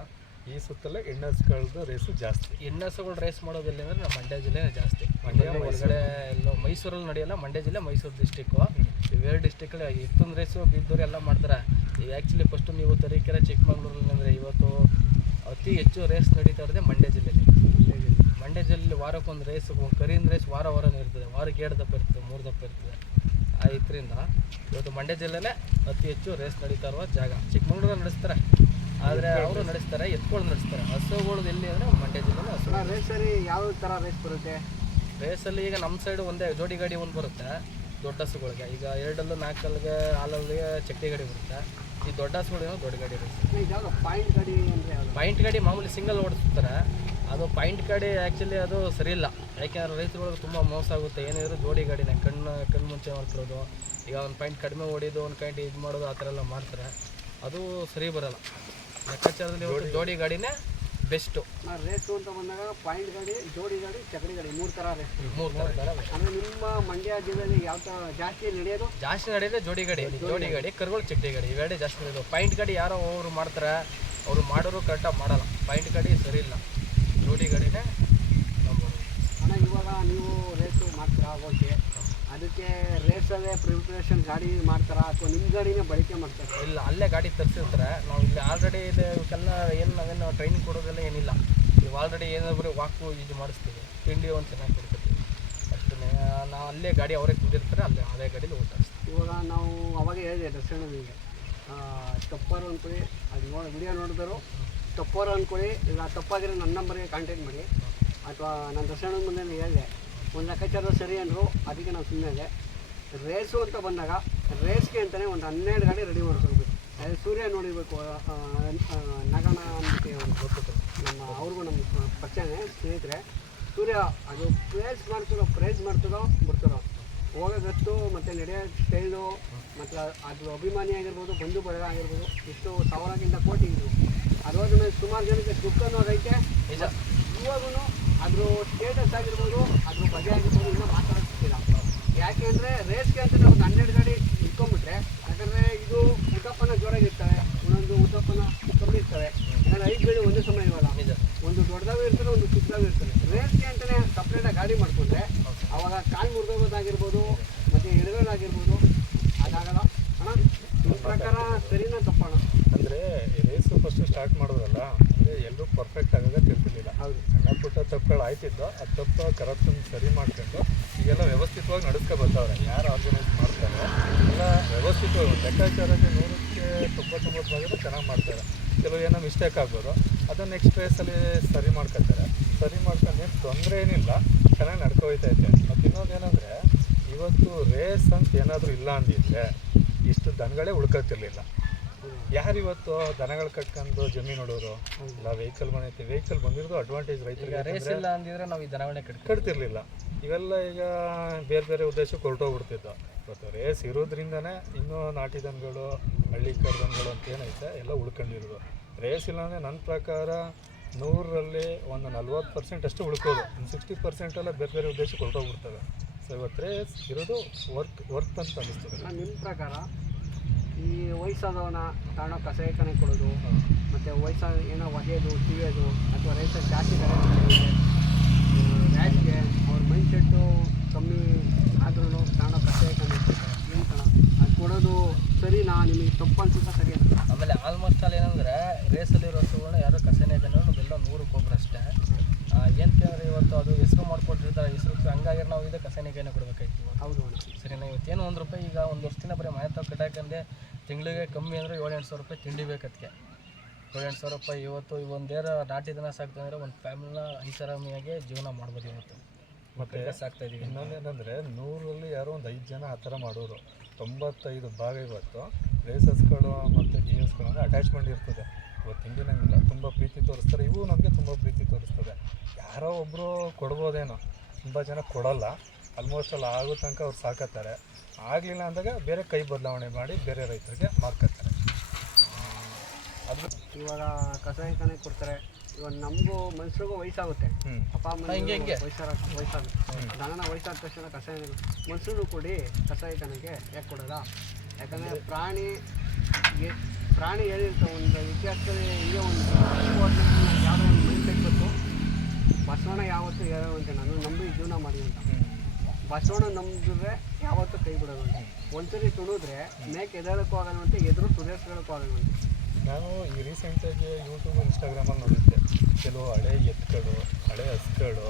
ಈ ಸುತ್ತಲೇ ಹೆಣ್ಣಸ್ಗಳದ್ದು ರೇಸು ಜಾಸ್ತಿ. ಹೆಣ್ಣಸುಗಳು ರೇಸ್ ಮಾಡೋದಿಲ್ಲ ಅಂದರೆ ನಮ್ಮ ಮಂಡ್ಯ ಜಿಲ್ಲೆನೇ ಜಾಸ್ತಿ. ಮಂಡ್ಯ ಒಳಗಡೆ ಎಲ್ಲೋ ಮೈಸೂರಲ್ಲಿ ನಡೆಯಲ್ಲ ಮಂಡ್ಯ ಜಿಲ್ಲೆ ಮೈಸೂರು ಡಿಸ್ಟಿಕ್ಕು ಇವೆರಡು ಡಿಸ್ಟಿಕಲ್ಲಿ ಇತ್ತೊಂದು ರೇಸು ಬಿದ್ದವ್ರು ಎಲ್ಲ ಮಾಡ್ತಾರೆ. ಈಗ ಆ್ಯಕ್ಚುಲಿ ಫಸ್ಟು ನೀವು ತರೀಕೆರೆ ಚಿಕ್ಕಮಂಗ್ಳೂರಲ್ಲಿ ಅಂದರೆ ಇವತ್ತು ಅತಿ ಹೆಚ್ಚು ರೇಸ್ ನಡೀತಾ ಇರೋದೇ ಮಂಡ್ಯ ಜಿಲ್ಲೆಯಲ್ಲಿ ಮಂಡ್ಯ ಜಿಲ್ಲೆಯಲ್ಲಿ ವಾರಕ್ಕೊಂದು ರೇಸ್ ಕರೀನ್ ರೇಸ್ ವಾರ ವಾರನೇ ಇರ್ತದೆ ವಾರಕ್ಕೆ ಎರಡು ದಪ್ಪ ಇರ್ತದೆ ಮೂರು ದಪ್ಪ ಇರ್ತದೆ. ಆ ಇದರಿಂದ ಇವತ್ತು ಮಂಡ್ಯ ಜಿಲ್ಲೆನೇ ಅತಿ ಹೆಚ್ಚು ರೇಸ್ ನಡೀತಾ ಇರುವ ಜಾಗ. ಚಿಕ್ಕಮಂಗ್ಳೂರಲ್ಲಿ ನಡೆಸ್ತಾರೆ. ಆದರೆ ಅವರು ನಡೆಸ್ತಾರೆ ಎತ್ಕೊಂಡು ನಡೆಸ್ತಾರೆ. ಹಸುಗಳು ಎಲ್ಲಿ ಅಂದರೆ ಮಂಡ್ಯ ಜಿಲ್ಲೆಯಲ್ಲಿ ಹಸು. ರೇಸಲ್ಲಿ ಯಾವ ಥರ ರೇಸ್ ಬರುತ್ತೆ? ರೇಸಲ್ಲಿ ಈಗ ನಮ್ಮ ಸೈಡು ಒಂದೇ ಜೋಡಿ ಗಾಡಿ ಒಂದು ಬರುತ್ತೆ. ದೊಡ್ಡ ಹಸುಗಳಿಗೆ. ಈಗ ಎರಡಲ್ಲೂ ನಾಲ್ಕಲ್ಲಿಗೆ ಹಾಲಲ್ಲಿಗೆ ಚಟ್ಟಿ ಗಾಡಿ ಬರುತ್ತೆ. ಈ ದೊಡ್ಡ ಹಸುಗಳೇನೋ ದೊಡ್ಡ ಗಾಡಿ ಇರುತ್ತೆ. ಪಾಯಿಂಟ್ ಗಾಡಿ ಅಂದರೆ ಯಾವುದು? ಪಾಯಿಂಟ್ ಗಾಡಿ ಮಾಮೂಲಿ ಸಿಂಗಲ್ ಓಡಿಸ್ತಾರೆ. ಅದು ಪಾಯಿಂಟ್ ಗಾಡಿ ಆ್ಯಕ್ಚುಲಿ ಅದು ಸರಿ ಇಲ್ಲ. ಯಾಕೆಂದ್ರೆ ರೈತರುಗಳಿಗೆ ತುಂಬ ಮೋಸ ಆಗುತ್ತೆ. ಏನಿದ್ರು ಜೋಡಿ ಗಾಡಿನೇ ಕಣ್ಣು ಕಣ್ಣು ಮುಂಚೆ ಮಾಡ್ತಿರೋದು. ಈಗ ಒಂದು ಪಾಯಿಂಟ್ ಕಡಿಮೆ ಹೊಡಿಯೋದು ಒಂದು ಪಾಯಿಂಟ್ ಇದು ಮಾಡೋದು ಆ ಥರ ಎಲ್ಲ ಮಾಡ್ತಾರೆ. ಅದು ಸರಿ ಬರಲ್ಲ. ಲೆಕ್ಕಾಚಾರದಲ್ಲಿ ಜೋಡಿ ಗಾಡಿನೇ ಬೆಸ್ಟು. ರೇಸು ಅಂತ ಬಂದಾಗ ಪಾಯಿಂಟ್ ಗಾಡಿ ಜೋಡಿ ಗಾಡಿ ಚಕಡಿ ಗಾಡಿ ಮೂರು ಥರ ರೇಸ್ ಮೂರು ಥರ ಅಂದರೆ ನಿಮ್ಮ ಮಂಡ್ಯ ಜಿಲ್ಲೆಯಲ್ಲಿ ಯಾವ ಥರ ಜಾಸ್ತಿ ನಡೆಯೋದು? ಜಾಸ್ತಿ ನಡೆಯೋದು ಜೋಡಿ ಗಾಡಿ. ಜೋಡಿ ಗಾಡಿ. ಕರುಗಳು ಚಕಡಿ ಗಾಡಿ ಇವೆರಡೇ ಜಾಸ್ತಿ ನಡೆಯೋದು. ಪಾಯಿಂಟ್ ಗಾಡಿ ಯಾರೋ ಅವರು ಮಾಡ್ತಾರೆ ಅವರು ಮಾಡೋರು ಕರೆಕ್ಟಾಗಿ ಮಾಡಲ್ಲ. ಪಾಯಿಂಟ್ ಗಾಡಿ ಸರಿ ಇಲ್ಲ. ಜೋಡಿ ಗಾಡಿನೇ ನಂಬೋದು ಅಣ್ಣ ಇವಾಗ ನೀವು ರೇಸು ಮಾಡ್ತೀರಾ? ಓಕೆ ಅದಕ್ಕೆ ರೇಸಲ್ಲೇ ಪ್ರಿಪ್ರೇಷನ್ ಗಾಡಿ ಮಾಡ್ತಾರಾ ಅಥವಾ ನಿಮ್ಮ ಗಾಡಿನೇ ಬಳಕೆ ಮಾಡ್ತಾರೆ? ಇಲ್ಲ ಅಲ್ಲೇ ಗಾಡಿ ತರಿಸಿರ್ತಾರೆ. ನಾವು ಇಲ್ಲಿ ಆಲ್ರೆಡಿ ಇದೆ ಇವಕ್ಕೆಲ್ಲ ಏನು ನಾವೇನು ಟ್ರೈನಿಂಗ್ ಕೊಡೋದೆಲ್ಲ ಏನಿಲ್ಲ. ನೀವು ಆಲ್ರೆಡಿ ಏನಾದ್ರು ವಾಕು ಇದು ಮಾಡಿಸ್ತೀವಿ. ತಿಂಡಿ ಒಂದು ಚೆನ್ನಾಗಿ ಕೊಡ್ತೀವಿ. ಅಷ್ಟೇ ನಾವು ಅಲ್ಲೇ ಗಾಡಿ ಅವರೇ ತುಂಬಿರ್ತಾರೆ ಅಲ್ಲೇ ಅದೇ ಗಾಡೀಲಿ ಊಟ ಇವಾಗ ನಾವು ಅವಾಗ ಹೇಳಿದೆ ದರ್ಶನನಿಗೆ ತಪ್ಪರು ಅಂದ್ಕೊಳ್ಳಿ ಅದು ನೋಡಿ ವಿಡಿಯೋ ನೋಡಿದ್ರು ತಪ್ಪರು ಅಂದ್ಕೊಳ್ಳಿ ಇಲ್ಲ ತಪ್ಪಾಗಿರೋ ನನ್ನ ನಂಬರ್ಗೆ ಕಾಂಟ್ಯಾಕ್ಟ್ ಮಾಡಿ. ಅಥವಾ ನನ್ನ ದರ್ಶನದ ಮುಂದೆ ಹೇಳಿದೆ. ಒಂದು ಲೆಕ್ಕಾಚಾರ ಸರಿ ಅಂದರು ಅದಕ್ಕೆ ನಾವು ಸುಮ್ಮನೆ ರೇಸು ಅಂತ ಬಂದಾಗ ರೇಸ್ಗೆ ಅಂತಲೇ ಒಂದು ಹನ್ನೆರಡು ಗಾಡಿ ರೆಡಿ ಮಾಡ್ಕೊಳ್ಬೇಕು. ಅದೇ ಸೂರ್ಯ ನೋಡಿಬೇಕು ನಗನ ಅಂತ ನಗಣ ಅಂದ್ಬಿಟ್ಟು ಅವ್ರು ಗೊತ್ತಿತ್ತು ನಮ್ಮ ಅವ್ರಿಗೂ ನಮ್ಮ ಪರಿಚಯನೇ ಸ್ನೇಹಿತರೆ. ಸೂರ್ಯ ಅದು ಪ್ರೇಸ್ ಮಾಡ್ತಿರೋ ಪ್ರೇಸ್ ಮಾಡ್ತಿರೋ ಬಿಡ್ತಾರೋ ಹೋಗೋದಷ್ಟು ಮತ್ತು ನಡೆಯೋ ಸ್ಟೈಲು ಮತ್ತು ಅದು ಅಭಿಮಾನಿ ಆಗಿರ್ಬೋದು ಬಂಧು ಬಳಗ ಆಗಿರ್ಬೋದು ಇಷ್ಟು ಸಾವಿರಕ್ಕಿಂತ ಕೋಟಿ ಇದು ಮೇಲೆ ಸುಮಾರು ಜನಕ್ಕೆ ದುಃಖ ಅನ್ನೋದೈತೆ ನಿಜ. ಇವಾಗೂ ಅದ್ರ ಸ್ಟೇಟಸ್ ಆಗಿರ್ಬೋದು ಅದ್ರ ಬಗ್ಗೆ ಆಗಿರ್ಬೋದು ಇನ್ನೂ ಮಾತಾಡ್ತಿಲ್ಲ ಯಾಕೆ ಅಂದರೆ ರೇಸ್ಗೆ ಅಂತ ಒಂದು ಹನ್ನೆರಡು ಗಾಡಿ ಇಟ್ಕೊಂಡ್ಬಿಟ್ರೆ ಯಾಕಂದರೆ ಇದು ಉತ್ತಪ್ಪನ ಜೋರಾಗಿರ್ತವೆ ಒಂದೊಂದು ಉತ್ತಪ್ಪನ ಕಮ್ಮಿ ಇರ್ತವೆ ಯಾಕಂದ್ರೆ ಐದು ಗಾಡಿ ಒಂದೇ ಸಮಯ ಇರಲ್ಲ ನಿಜ ಒಂದು ದೊಡ್ಡದಾಗೂ ಇರ್ತದೆ ಒಂದು ಚಿಕ್ಕದಾಗೂ ಇರ್ತದೆ ರೇಸ್ಗೆ ಅಂತಲೇ ಸಪ್ರೇಟಾಗಿ ಗಾಡಿ ಮಾಡ್ಕೊಂಡ್ರೆ ಅವಾಗ ಕಾಲು ಮುರಿದೋಗೋದಾಗಿ ಆಗಿರ್ಬೋದು ಮತ್ತು ಎಡಗಡೆ ಆಗಿರ್ಬೋದು ಅದಾಗಲ್ಲ ಅಣ್ಣ ನಿಮ್ಮ ಪ್ರಕಾರ ಸರಿನಾ ತಪ್ಪಣ್ಣ ಅಂದರೆ ರೇಸು ಫಸ್ಟ್ ಸ್ಟಾರ್ಟ್ ಮಾಡಿದ್ರಲ್ಲ ಅಂದರೆ ಎಲ್ಲರೂ ಪರ್ಫೆಕ್ಟ್ ಆಗೋದೇ ತಿಳ್ತಿರ್ಲಿಲ್ಲ ಹೌದು ಸಣ್ಣ ಪುಟ್ಟ ಆಯ್ತಿದ್ದೋ ಆ ತಪ್ಪು ಕರಪ್ಷನ್ ಸರಿ ಮಾಡ್ಕೊಂಡು ಈಗೆಲ್ಲ ವ್ಯವಸ್ಥಿತವಾಗಿ ನಡೆಸ್ಕೊ ಬರ್ತಾವ್ರೆ ಯಾರು ಆರ್ಗನೈಸ್ ಮಾಡ್ತಾರೆ? ಎಲ್ಲ ವ್ಯವಸ್ಥಿತವಾಗಿ, ಲೆಕ್ಕಾಚಾರಕ್ಕೆ ನೂರಕ್ಕೆ ತೊಂಬತ್ತೊಂಬತ್ತು ಭಾಗದ ಚೆನ್ನಾಗಿ ಮಾಡ್ತಾರೆ. ಕೆಲವು ಏನೋ ಮಿಸ್ಟೇಕ್ ಆಗ್ಬೋದು. ಅದನ್ನು ನೆಕ್ಸ್ಟ್ ರೇಸಲ್ಲಿ ಸರಿ ಮಾಡ್ಕೊತಾರೆ. ಸರಿ ಮಾಡ್ಕೊಂಡು ಏನು ತೊಂದರೆ ಏನಿಲ್ಲ, ಚೆನ್ನಾಗಿ ನಡ್ಕೊಯ್ತೈತೆ ಮತ್ತು ಇನ್ನೊಂದೇನೆಂದರೆ ಇವತ್ತು ರೇಸ್ ಅಂತ ಏನಾದರೂ ಇಲ್ಲ ಅಂದಿದ್ರೆ ಇಷ್ಟು ದನಗಳೇ ಉಳ್ಕೊತಿರ್ಲಿಲ್ಲ. ಯಾರು ಇವತ್ತು ದನಗಳು ಕಟ್ಕೊಂಡು ಜಮೀನು ನೋಡೋರು ಇಲ್ಲ ವೆಹಿಕಲ್ ಬಂದೈತೆ ವೆಹಿಕಲ್ ಬಂದಿರೋದು ಅಡ್ವಾಂಟೇಜ್ ರೈತರಿಗೆ ರೇಸ್ ಇಲ್ಲ ಅಂದಿದ್ರೆ ನಾವು ಈ ದನಗಳನ್ನ ಕಟ್ ಕಟ್ತಿರ್ಲಿಲ್ಲ. ಇವೆಲ್ಲ ಈಗ ಬೇರೆ ಬೇರೆ ಉದ್ದೇಶಕ್ಕೆ ಹೊರಟೋಗ್ಬಿಡ್ತಿದ್ದು. ಇವತ್ತು ರೇಸ್ ಇರೋದ್ರಿಂದನೇ ಇನ್ನೂ ನಾಟಿ ದನಗಳು ಹಳ್ಳಿ ಕರ್ದನಗಳು ಅಂತ ಏನೈತೆ ಎಲ್ಲ ಉಳ್ಕೊಂಡಿರೋದು. ರೇಸ್ ಇಲ್ಲ ಅಂದರೆ ನನ್ನ ಪ್ರಕಾರ ನೂರರಲ್ಲಿ ಒಂದು ನಲ್ವತ್ತು ಪರ್ಸೆಂಟ್ ಅಷ್ಟು ಉಳ್ಕೋದು ಒಂದು ಸಿಕ್ಸ್ಟಿ ಪರ್ಸೆಂಟೆಲ್ಲ ಬೇರೆ ಬೇರೆ ಉದ್ದೇಶಕ್ಕೆ ಹೊರಟೋಗ್ಬಿಡ್ತವೆ. ಸೊ ಇವತ್ತು ರೇಸ್ ಇರೋದು ವರ್ಕ್ ವರ್ತ್ ಅಂತ ಅನ್ನಿಸ್ತದೆ. ನಿಮ್ಮ ಪ್ರಕಾರ ಈ ವಯಸ್ಸಾದವನ ತಾಣೋ ಕಸಾಯಿಖಾನೆ ಕೊಡೋದು ಮತ್ತು ವಯಸ್ಸಾದ ಏನೋ ಒಗೆಯೋದು ತಿವಿಯೋದು ಅಥವಾ ರೈತರು ಜಾಸ್ತಿ ರ್ಯಾಶ್ಗೆ ಅವ್ರ ಮೈಂಡ್ ಸೆಟ್ಟು ಕಮ್ಮಿ ಆದ್ರೂ ತಾಣೋ ಕಸಾಯಿಖಾನೆ ಏನು ಕಣ ಅದು ಕೊಡೋದು ಸರಿನಾ ನಿಮಗೆ ತಪ್ಪು ಅನ್ಸುತ್ತಾ ಸರಿ ಅಂತ ಆಮೇಲೆ ಆಲ್ಮೋಸ್ಟ್ ಅಲ್ಲಿ ಏನಂದ್ರೆ ರೇಸಲ್ಲಿ ಇರೋ ಹಸುಗಳನ್ನ ಯಾರು ಕಸನೇ ಜನ ನಾವೆಲ್ಲ ನೂರಕ್ಕೆ ಒಬ್ರು ಅಷ್ಟೇ ಏನಕ್ಕೆ ಅಂದ್ರೆ ಇವತ್ತು ಅದು ಹೆಸರು ಮಾಡ್ಕೊಟ್ಟಿರ್ತಾರೆ ಹೆಸರು ಹಂಗಾಗಿ ನಾವು ಇದು ಕಸನಿಗೆನೇ ಕೊಡ್ಬೇಕಾಯ್ತು ಇವತ್ತು ಹೌದು ಅಣ್ಣ ಸರಿನಾ ಇವತ್ತೇನು ಒಂದು ರೂಪಾಯಿ ಈಗ ಒಂದು ವರ್ಷದಿಂದ ಬರೀ ಮನೆ ತಾವು ಕಟ್ಟಾಕಂದ್ರೆ ತಿಂಗಳಿಗೆ ಕಮ್ಮಿ ಅಂದರೆ ಏಳು ಎಂಟು ಸಾವಿರ ರೂಪಾಯಿ ತಿಂಡಿ ಬೇಕು ಅದಕ್ಕೆ ಏಳೆಂಟು ಸಾವಿರ ರೂಪಾಯಿ ಇವತ್ತು ಒಂದೇರ ನಾಟಿ ದನ ಸಾಕ್ತಂದ್ರೆ ಒಂದು ಫ್ಯಾಮಿಲಿನ ಐಷಾರಾಮಿಯಾಗಿ ಜೀವನ ಮಾಡ್ಬೋದು ಇವತ್ತು. ಮತ್ತೆ ಸಾಕ್ತಾ ಇದೀವಿ. ಇನ್ನೊಂದೇನೆಂದರೆ ನೂರಲ್ಲಿ ಯಾರೋ ಒಂದು ಐದು ಜನ ಆ ಥರ ಮಾಡೋರು. ತೊಂಬತ್ತೈದು ಭಾಗ ಇವತ್ತು. ಪ್ಲೇಸಸ್ಗಳು ಮತ್ತು ಡಿ ಎಸ್ಗಳು ಅಂದರೆ ಅಟ್ಯಾಚ್ಮೆಂಟ್ ಇರ್ತದೆ. ಇವತ್ತು ಹಿಂದಿನಂಗಿಲ್ಲ ತುಂಬ ಪ್ರೀತಿ ತೋರಿಸ್ತಾರೆ. ಇವು ನಮಗೆ ತುಂಬ ಪ್ರೀತಿ ತೋರಿಸ್ತದೆ. ಯಾರೋ ಒಬ್ಬರು ಕೊಡ್ಬೋದೇನೋ. ತುಂಬ ಜನ ಕೊಡೋಲ್ಲ. ಆಲ್ಮೋಸ್ಟ್ ಅಲ್ಲಿ ಆಗೋ ತನಕ ಅವ್ರು ಸಾಕತ್ತಾರೆ. ಆಗಲಿಲ್ಲ ಅಂದಾಗ ಬೇರೆ ಕೈ ಬದಲಾವಣೆ ಮಾಡಿ ಬೇರೆ ರೈತರಿಗೆ ಮಾರ್ಕತ್ತಾರೆ ಅದು ಇವಾಗ ಕಸಾಯಿಖಾನೆ ಕೊಡ್ತಾರೆ. ಇವಾಗ ನಮಗೂ ಮನುಷ್ಯರಿಗೂ ವಯಸ್ಸಾಗುತ್ತೆ. ಅಪ್ಪ ಅಮ್ಮ. ವಯಸ್ಸಾರ ವಯಸ್ಸಾಗುತ್ತೆ. ದನನ ವಯಸ್ಸಾದ ತಕ್ಷಣ ಕಷಾಯ ಮನುಷ್ಯರು ಕೊಡಿ ಕಸಾಯಿಖಾನೆಗೆ ಯಾಕೆ ಕೊಡೋಲ್ಲ ಯಾಕಂದರೆ ಪ್ರಾಣಿ ಪ್ರಾಣಿ ಹೇಳಿರ್ತವೆ ಒಂದು ಇತಿಹಾಸದಲ್ಲಿ ಈಗ ಒಂದು ಯಾವುದೋ ಒಂದು ಮೈಂಡ್ ಬಂತು. ಬಸವಣ್ಣ ಯಾವತ್ತೂ ಅಂತ ನಾನು ನಂಬಿ ಜೀವನ ಮಾಡಿ ಅಂತ. ಬಸವಣ್ಣ ನಂಬಿದ್ರೆ ಯಾವತ್ತೂ ಕೈ ಬಿಡೋದು ಅಂತ. ಒಂದ್ಸರಿ ತುಳಿದ್ರೆ ಮೇಕೆ ಎದ್ದೇಳಕ್ಕೂ ಆಗಲ್ವಂತೆ ಎದುರು ತುಳಿಸ್ಕೊಳ್ಳೋಕ್ಕೂ ಆಗಲ್ವಂತೆ. ನಾನು ಈ ರೀಸೆಂಟಾಗಿ ಯೂಟ್ಯೂಬ್ ಇನ್ಸ್ಟಾಗ್ರಾಮಲ್ಲಿ ನೋಡಿದ್ದೆ. ಕೆಲವು ಹಳೆ ಎತ್ತುಗಳು, ಹಳೆ ಹಸುಗಳು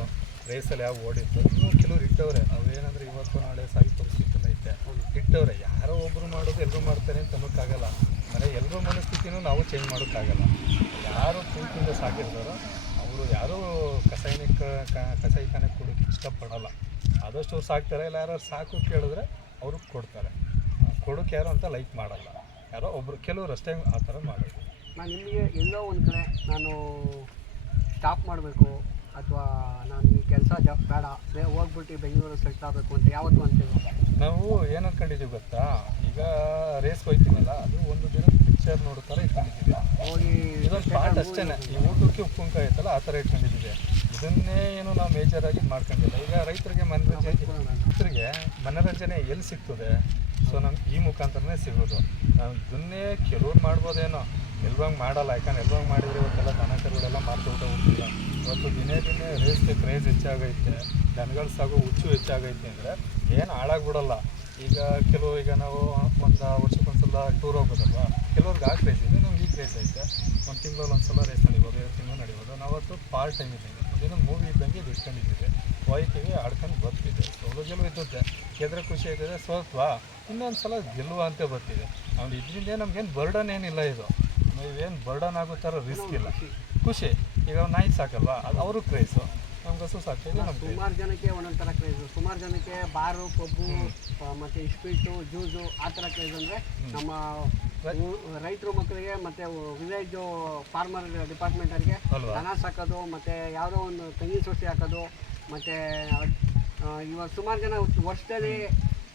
ರೇಸಲ್ಲಿ ಯಾವ ಓಡಿತ್ತು, ಇನ್ನೂ ಕೆಲವ್ರು ಇಟ್ಟವ್ರೆ. ಅವೇನಂದ್ರೆ ಇವತ್ತು ನಾಳೆ ಸಾಗಿ ಪರಿಸ್ಥಿತಿ ಐತೆ. ಇಟ್ಟವ್ರೆ. ಯಾರೋ ಒಬ್ಬರು ಮಾಡೋದು ಎಲ್ಲರೂ ಮಾಡ್ತಾರೆ ಅಂತ ಅನ್ನೋಕ್ಕಾಗಲ್ಲ. ಅಂದರೆ ಎಲ್ಲರ ಮನಸ್ಥಿತಿನೂ ನಾವು ಚೇಂಜ್ ಮಾಡೋಕ್ಕಾಗಲ್ಲ. ಯಾರು ಪೂರ್ತಿಯಿಂದ ಸಾಕಿರ್ತಾರೋ, ಅವರು ಯಾರೂ ಕಸಾಯನಿಕ ಕಸಾಯಿಖಾನೆ ಕೊಡೋಕ್ಕೆ ಇಷ್ಟಪಡೋಲ್ಲ. ಆದಷ್ಟು ಅವ್ರು ಸಾಕ್ತಾರೆ. ಇಲ್ಲ ಯಾರು ಸಾಕು ಕೇಳಿದ್ರೆ ಅವ್ರಿಗೆ ಕೊಡ್ತಾರೆ. ಕೊಡೋಕೆ ಯಾರು ಅಂತ ಲೈಕ್ ಮಾಡಲ್ಲ. ಯಾರೋ ಒಬ್ಬರು ಕೆಲವು ರಸ್ತೆ ಆ ಥರ ಮಾಡೋದು ನಾನು ನಿಮಗೆ ಎಲ್ಲೋ ಒಂದು ಕಡೆ ನಾನು ಸ್ಟಾಪ್ ಮಾಡಬೇಕು ಅಥವಾ ನಾನು ಈ ಕೆಲಸ ಜ ಬೇಡ ಬೇ ಹೋಗ್ಬಿಟ್ಟು ಬೆಂಗಳೂರು ಸೆಟ್ಲ್ ಆಗಬೇಕು ಅಂತ ಯಾವತ್ತು ಅಂತೀವಿ ನಾವು ಏನು ಅನ್ಕೊಂಡಿದ್ದೀವಿ ಗೊತ್ತಾ? ಈಗ ರೇಸ್ ಹೋಯ್ತೀವಲ್ಲ ಅದು ಒಂದು ದಿನ ಪಿಕ್ಚರ್ ನೋಡೋ ಥರ ಇಟ್ಕೊಂಡಿದ್ದೀವಿ. ಹೋಗಿ ಇದೊಂದು ಪಾರ್ಟ್ ಅಷ್ಟೇ ಈ ಊಟಕ್ಕೆ ಉಪ್ಪುಂಕ ಐತಲ್ಲ ಆ ಥರ ಇಟ್ಕೊಂಡಿದ್ದೀವಿ. ಇದನ್ನೇ ಏನು ನಾವು ಮೇಜರ್ ಆಗಿ ಮಾಡ್ಕೊಂಡಿಲ್ಲ. ಈಗ ರೈತರಿಗೆ ಮನರಂಜನೆ ರೈತರಿಗೆ ಮನರಂಜನೆ ಎಲ್ಲಿ ಸಿಗ್ತದೆ? ಸೊ ನಮ್ಗೆ ಈ ಮುಖಾಂತರನೇ ಸಿಗೋದು. ನಾನು ಇದನ್ನೇ ಕೆಲವ್ರು ಮಾಡ್ಬೋದೇನೋ. ಎಲ್ವಂಗೆ ಮಾಡಲ್ಲ. ಯಾಕಂದ್ರೆ ಎಲ್ವಂಗೆ ಮಾಡಿದರೆ ಇವತ್ತೆಲ್ಲ ದನ ಕರುಗಳೆಲ್ಲ ಮಾರ್ತು ಊಟ ಹೋಗ್ತಿಲ್ಲ ಇವತ್ತು ದಿನೇ ದಿನೇ ರೇಸ್ ಕ್ರೇಜ್ ಹೆಚ್ಚಾಗೈತೆ. ದನಗಳು ಸಾಗು ಹುಚ್ಚು ಹೆಚ್ಚಾಗೈತೆ ಅಂದರೆ ಏನು ಹಾಳಾಗ್ಬಿಡಲ್ಲ. ಈಗ ಕೆಲವು ಈಗ ನಾವು ಒಂದು ವರ್ಷಕ್ಕೊಂದ್ಸಲ ಟೂರ್ ಹೋಗೋದಲ್ವ ಕೆಲವ್ರಿಗೆ ಆ ಕ್ರೇಜ್ ಇದೆ, ನಮ್ಗೆ ಈ ಕ್ರೇಜ್ ಐತೆ. ಒಂದು ತಿಂಗಳಲ್ಲಿ ಒಂದು ಸಲ ರೇಸ್ ನಡಿಬೋದು, ಎರಡು ತಿಂಗಳು ನಡಿಬೋದು. ನಾವತ್ತು ಪಾರ್ಟ್ ಟೈಮ್ ಇದ್ದೀವಿ. ಒಂದು ಮೂವಿ ಇದ್ದಂಗೆ ಇದು ಇಟ್ಕೊಂಡಿದ್ದೀವಿ. ಹೋಯ್ತೀವಿ ಆಡ್ಕೊಂಡು ಬರ್ತಿದ್ದೆ. ಗೆಲುವು ಇದ್ದದ್ದೆ ಗೆದ್ರೆ ಖುಷಿ ಆಯ್ತದೆ ಸೋತ್ವಾ? ಇನ್ನೊಂದು ಸಲ ಗೆಲ್ಲುವ ಅಂತ ಬರ್ತಿದೆ ಅವ್ನು ಇದರಿಂದ ನಮ್ಗೇನು ಬರ್ಡನ್ ಏನಿಲ್ಲ ಇದು. ನೀವೇನು ಬರ್ಡನ್ ಆಗೋ ಥರ ರಿಸ್ಕ್ ಇಲ್ಲ. ಖುಷಿ. ಈಗ ಅವ್ನು ನಾಯಿ ಸಾಕಲ್ವಾ? ಅದು ಅವರು ಕ್ರೇಸು ನಮ್ಗೆ ಹಸು ಸುಮಾರು ಜನಕ್ಕೆ ಒಂದೊಂದು ಥರ ಕ್ರೇಜು ಸುಮಾರು ಜನಕ್ಕೆ ಬಾರು ಪಬ್ಬು ಮತ್ತು ಇಸ್ಪೀಟು ಜ್ಯೂಸು ಆ ಥರ ಕ್ರೇಜ್ ಅಂದರೆ ನಮ್ಮ ರೈತರು ಮಕ್ಕಳಿಗೆ ಮತ್ತು ವಿಲೇಜ್ ಫಾರ್ಮರ್ ಡಿಪಾರ್ಟ್ಮೆಂಟ್ ಅವರಿಗೆ ಹಣ ದನ ಸಾಕೋದು ಮತ್ತು ಯಾವುದೋ ಒಂದು ತೆಂಗಿನ ಸೋಸಿ ಹಾಕೋದು ಮತ್ತು ಇವಾಗ ಸುಮಾರು ಜನ ವರ್ಷದಲ್ಲಿ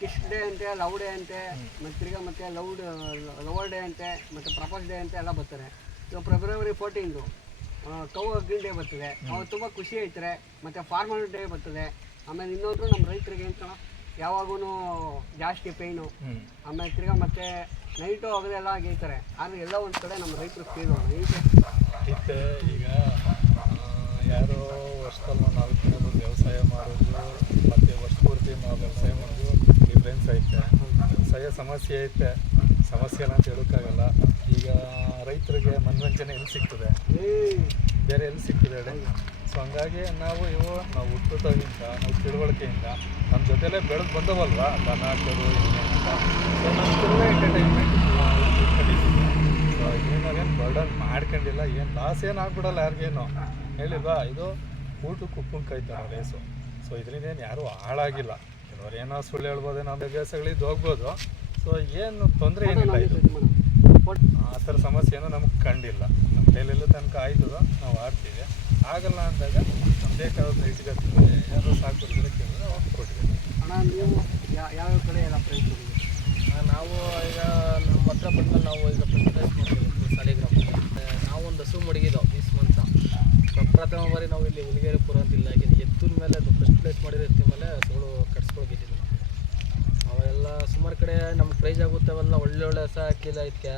ಕಿಶ್ ಡೇ ಅಂತೆ ಲವ್ ಡೇ ಅಂತೆ ಮತ್ತು ತಿರ್ಗಾ ಮತ್ತೆ ಲವ್ ಲವರ್ ಡೇ ಅಂತೆ ಮತ್ತು ಪ್ರಪೋಸ್ ಡೇ ಅಂತೆ ಎಲ್ಲ ಬರ್ತಾರೆ. ಇವಾಗ ಫೆಬ್ರವರಿ ಫೋರ್ಟೀನ್ದು ಕೌ ಗ್ರೀನ್ ಡೇ ಬರ್ತದೆ. ಅವ್ರು ತುಂಬ ಖುಷಿ ಐತಾರೆ ಮತ್ತು ಫಾರ್ಮರ್ ಡೇ ಬರ್ತದೆ. ಆಮೇಲೆ ಇನ್ನೊಂದು ನಮ್ಮ ರೈತರಿಗೆ ಅಂತ ಯಾವಾಗೂ ಜಾಸ್ತಿ ಪೈನು ಆಮೇಲೆ ತಿರ್ಗಾ ಮತ್ತೆ ನೈಟು ಅಗಲೆಲ್ಲ ಗೇಯ್ತಾರೆ ಆದರೆ ಎಲ್ಲ ಒಂದು ಕಡೆ ನಮ್ಮ ರೈತರು ಫೀಲ್ ಈಗೆ ಯಾರೋ ವರ್ಷದಲ್ಲಿ ನಾವು ವ್ಯವಸಾಯ ಮಾಡೋದು ಮತ್ತು ವರ್ಷ ಪೂರ್ತಿ ನಾವು ವ್ಯವಸಾಯ ಮಾಡೋದು ಸಮಸ್ಯೆ ಐತೆ. ಸಮಸ್ಯೆ ಇಲ್ಲ ಅಂತ ಹೇಳೋಕ್ಕಾಗಲ್ಲ. ಈಗ ರೈತರಿಗೆ ಮನರಂಜನೆ ಎಲ್ಲಿ ಸಿಗ್ತದೆ? ಬೇರೆ ಎಲ್ಲಿ ಸಿಗ್ತದೆ ಸೊ ಹಂಗಾಗಿ ನಾವು ಇವು, ನಾವು ಹುಟ್ಟುತ್ತಾಗಿಂದ ನಾವು ತಿಳುವಳಿಕೆಯಿಂದ ನಮ್ಮ ಜೊತೆಲೇ ಬೆಳೆದು ಬಂದವಲ್ವಾ? ದನ ಕರು ಎಮ್ಮೆ ಅಂತ ಸೊ ನಮ್ಗೆಲ್ಲ ಎಂಟರ್ಟೈನ್ಮೆಂಟ್ ಸೊ ಬರ್ಡನ್ ಮಾಡ್ಕೊಂಡಿಲ್ಲ. ಏನು ಲಾಸ್ ಏನು ಆಗ್ಬಿಡಲ್ಲ ಯಾರಿಗೇನು. ಹೇಳಿಲ್ವಾ? ಇದು ಊಟಕ್ಕೆ ಉಪ್ಪಿನಕಾಯ್ತಾರೆ ರೇಸು ಸೊ ಇದರಿಂದ ಏನು ಯಾರೂ ಹಾಳಾಗಿಲ್ಲ. ಕೆಲವರು ಏನೋ ಸುಳ್ಳು ಹೇಳ್ಬೋದು ನಮ್ಮ ಅಭ್ಯಾಸಗಳಿದ್ದು ಹೋಗ್ಬೋದು. ಸೊ ಏನು ತೊಂದರೆ ಏನಿಲ್ಲ ಇದು. ಆ ಥರ ಸಮಸ್ಯೆನೂ ನಮಗೆ ಕಂಡಿಲ್ಲ. ನಮ್ಮ ಕೈಲೆಲ್ಲ ತನಕ ಆಯ್ತದ ನಾವು ಆಡ್ತೀವಿ. ಆಗಲ್ಲ ಅಂದಾಗ ನಮ್ಮ ಬೇಕಾದ ರೈಟಿಗೆ ಯಾರು ಸಾಕು ಕೇಳಿದ್ರೆ ಅವಾಗ ಕೊಟ್ಟಿದ್ದೀವಿ ಅಣ್ಣ ನೀವು ಯಾವ ಕಡೆ ಎಲ್ಲ ಪ್ರಯತ್ನ ನಾವು ಈಗ ನಮ್ಮ ಹತ್ರ ಬಂದ ನಾವು ಈಗ ಪ್ರೈಸ್ ಮಾಡಿದ್ವಿ ಸಾಲಿಗ್ರಾಮ ನಾವು ಒಂದು ಹಸು ಮಡಗಿದ್ದೋ ಪ್ರಪ್ರಥಮ ಬಾರಿ ನಾವು ಇಲ್ಲಿ ಹುಲಿಗೆರೆಪುರ ಅಂತ ಇಲ್ಲ ಯಾಕೆಂದ್ರೆ ಎತ್ತಿನ ಮೇಲೆ ಅದು ಫಸ್ಟ್ ಪ್ಲೇಸ್ ಮಾಡಿರೋ ಎತ್ತಿನ ಮೇಲೆ ಹಸುಗಳು ಕಟ್ಸ್ಕೊಳ್ಗಿದ್ದೀವಿ ನಾವು. ಅವೆಲ್ಲ ಸುಮಾರು ಕಡೆ ನಮ್ಗೆ ಪ್ರೈಸ್ ಆಗುತ್ತೆ ಅವೆಲ್ಲ ಒಳ್ಳೆ ಒಳ್ಳೆ ಹಸ ಹಾಕಿಲ್ಲ ಇದಕ್ಕೆ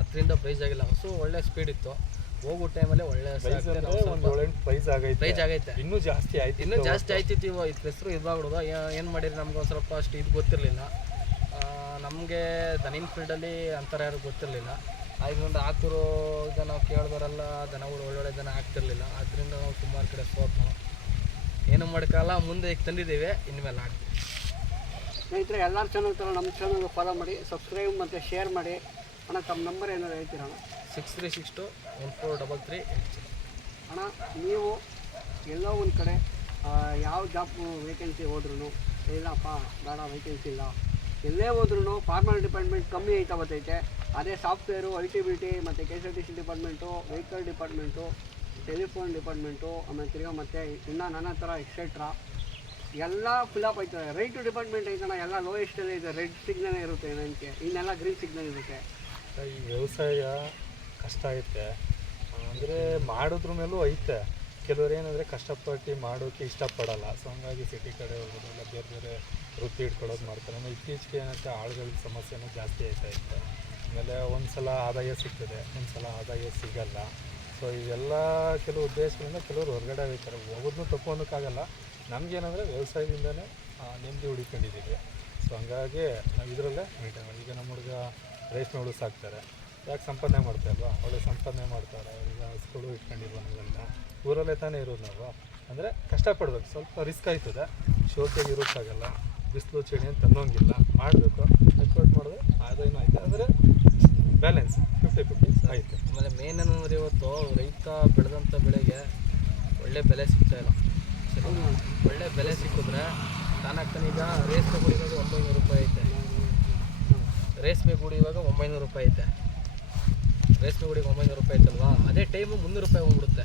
ಅದರಿಂದ ಪ್ರೈಸ್ ಆಗಿಲ್ಲ. ಹಸು ಒಳ್ಳೆ ಸ್ಪೀಡ್ ಇತ್ತು. ಹೋಗೋ ಟೈಮಲ್ಲಿ ಒಳ್ಳೆ ಪ್ರೈಸ್ ಆಗೈತೆ. ಪ್ರೈಸ್ ಆಗೈತೆ. ಇನ್ನೂ ಜಾಸ್ತಿ ಆಯ್ತು ಇನ್ನೂ ಜಾಸ್ತಿ ಆಯ್ತಿತ್ತು ಇವ ಇದು ಹೆಸರು ಇದಾಗ್ಬಿಡೋದು. ಏನು ಮಾಡಿರಿ? ನಮ್ಗೆ ಒಂದು ಸ್ವಲ್ಪ ಅಷ್ಟು ಇದು ಗೊತ್ತಿರಲಿಲ್ಲ. ನಮಗೆ ದನಿನ್ ಫೀಲ್ಡಲ್ಲಿ ಅಂತರ ಯಾರು ಗೊತ್ತಿರಲಿಲ್ಲ. ಅದರಿಂದ ಆತರು ಈಗ ನಾವು ಕೇಳಿದವರೆಲ್ಲ ದನಗಳು ಒಳ್ಳೊಳ್ಳೆ ದನ ಆಗ್ತಿರ್ಲಿಲ್ಲ. ಆದ್ರಿಂದ ನಾವು ಸುಮಾರು ಕಡೆ ಸೋತು. ಏನು ಮಾಡೋಕ್ಕಲ್ಲ ಮುಂದೆ ಈಗ ತಂದಿದ್ದೇವೆ ಇನ್ಮೇಲೆ ಆಗ್ತೀವಿ ಸ್ನೇಹಿತರೆ ಎಲ್ಲರ ಚಾನಲ್ ಥರ ನಮ್ಮ ಚಾನಲ್ ಫಾಲೋ ಮಾಡಿ ಸಬ್ಸ್ಕ್ರೈಬ್ ಮತ್ತು ಶೇರ್ ಮಾಡಿ. ಅಣ್ಣ ತಮ್ಮ ನಂಬರ್ ಏನಾದ್ರು ಹೇಳ್ತೀರಾ ಅಣ್ಣ? Six three six two one four double three eight ಅಣ್ಣ ನೀವು ಎಲ್ಲೋ ಒಂದು ಕಡೆ ಯಾವ ಜಾಬ್ ವೇಕೆನ್ಸಿ ಹೋದ್ರೂ ಇಲ್ಲಪ್ಪ ಬೇಡ ವೇಕೆನ್ಸಿ ಇಲ್ಲ. ಎಲ್ಲೇ ಹೋದ್ರೂ ಫಾರ್ಮಲ್ ಡಿಪಾರ್ಟ್ಮೆಂಟ್ ಕಮ್ಮಿ ಐತಾ ಬರ್ತೈತೆ ಅದೇ software I T B T ಮತ್ತು K S R T C department vehicle department telephone department ಆಮೇಲೆ ತಿರ್ಗಾ ಮತ್ತು ಇನ್ನೂ ನನ್ನ ಥರ ಎಕ್ಸೆಟ್ರಾ ಎಲ್ಲ ಫಿಲಪ್ ಆಯ್ತದೆ ರೈಟ್ ಡಿಪಾರ್ಟ್ಮೆಂಟ್ ಐತಣ್ಣ ಎಲ್ಲ ಲೋಯೆಸ್ಟಲ್ಲೇ ಇದೆ. ರೆಡ್ ಸಿಗ್ನಲ್ ಇರುತ್ತೆ ನನಗೆ ಇನ್ನೆಲ್ಲ ಗ್ರೀನ್ ಸಿಗ್ನಲ್ ಇರುತ್ತೆ. ಈ ವ್ಯವಸಾಯ ಕಷ್ಟ ಐತೆ. ಅಂದರೆ ಮಾಡೋದ್ರ ಮೇಲೂ ಐತೆ. ಕೆಲವ್ರು ಏನಂದರೆ ಕಷ್ಟಪಟ್ಟು ಮಾಡೋಕ್ಕೆ ಇಷ್ಟಪಡಲ್ಲ. ಸೊ ಹಂಗಾಗಿ ಸಿಟಿ ಕಡೆ ಹೋಗೋದು, ಇಲ್ಲ ಬೇರೆ ಬೇರೆ ವೃತ್ತಿ ಇಟ್ಕೊಳ್ಳೋದು ಮಾಡ್ತಾರೆ. ಆಮೇಲೆ ಇತ್ತೀಚೆಗೆ ಏನಂತೆ ಆಳುಗಳ ಸಮಸ್ಯೆನೂ ಜಾಸ್ತಿ ಆಯ್ತಾ ಇತ್ತು. ಆಮೇಲೆ ಒಂದು ಸಲ ಆದಾಯ ಸಿಗ್ತದೆ ಒಂದು ಸಲ ಆದಾಯ ಸಿಗಲ್ಲ. ಸೊ ಇವೆಲ್ಲ ಕೆಲವು ಉದ್ದೇಶಗಳಿಂದ ಕೆಲವರು ಹೊರಗಡೆ ಹೋಗ್ತಾರೆ. ಹೋಗೋದನ್ನೂ ತಪ್ಪು ಅನ್ನೋಕ್ಕಾಗಲ್ಲ ನಮಗೇನಂದರೆ ವ್ಯವಸಾಯದಿಂದನೇ ನೆಮ್ಮದಿ ಹುಡುಕೊಂಡಿದ್ದೀವಿ. ಸೊ ಹಂಗಾಗಿ ನಾವು ಇದರಲ್ಲೇ ಮೇಂಟೈನ್ ಮಾಡಿ ಈಗ ನಮ್ಮ ಹುಡುಗ ರೇಷ್ಮೆ ಹುಳು ಸಾಕ್ತಾರೆ. ಯಾಕೆ ಸಂಪಾದನೆ ಮಾಡ್ತಾ ಇಲ್ವಾ? ಒಳ್ಳೆ ಸಂಪಾದನೆ ಮಾಡ್ತಾರೆ. ಈಗ ಹಸುಗಳು ಇಟ್ಕೊಂಡಿಲ್ವ ನಾವೆಲ್ಲ? ಊರಲ್ಲೇ ತಾನೇ ಇರೋದು ನಾವು. ಅಂದರೆ ಕಷ್ಟಪಡ್ಬೇಕು. ಸ್ವಲ್ಪ ರಿಸ್ಕ್ ಆಯ್ತದೆ. ಶೋಕಿಯಾಗಿ ಇರೋಕ್ಕಾಗಲ್ಲ ಬಿಸಿಲು ಚಳಿ ಅಂತ ಅನ್ನೋಂಗಿಲ್ಲ. ಮಾಡಬೇಕು. ಎಕ್ಸ್ಪೋರ್ಟ್ ಮಾಡಿದ್ರೆ ಆದಾಯನೂ ಆಯ್ತು. ಅಂದರೆ ಬ್ಯಾಲೆನ್ಸ್ ಫಿಫ್ಟಿ ಫಿಫ್ಟಿ ಆಯಿತು. ಆಮೇಲೆ ಮೇನ್ ಏನಂದ್ರೆ ಇವತ್ತು ರೈತ ಬೆಳೆದಂಥ ಬೆಳೆಗೆ ಒಳ್ಳೆ ಬೆಲೆ ಸಿಗ್ತಾ ಇಲ್ಲ. ಒಳ್ಳೆ ಬೆಲೆ ಸಿಕ್ಕಿದ್ರೆ ಈಗ ರೇಸ್ ಗುಡಿ ಇವಾಗ ಒಂಬೈನೂರು ರೂಪಾಯಿ ಐತೆ. ರೇಷ್ಮೆ ಗುಡಿ ಇವಾಗ ಒಂಬೈನೂರು ರೂಪಾಯಿ ಐತೆ. ರೇಷ್ಮೆ ಗುಡಿಗೆ ಒಂಬೈನೂರು ರೂಪಾಯಿ ಐತಲ್ವಾ? ಅದೇ ಟೈಮು ಮುನ್ನೂರು ರೂಪಾಯಿ ಹೋಗ್ಬಿಡುತ್ತೆ.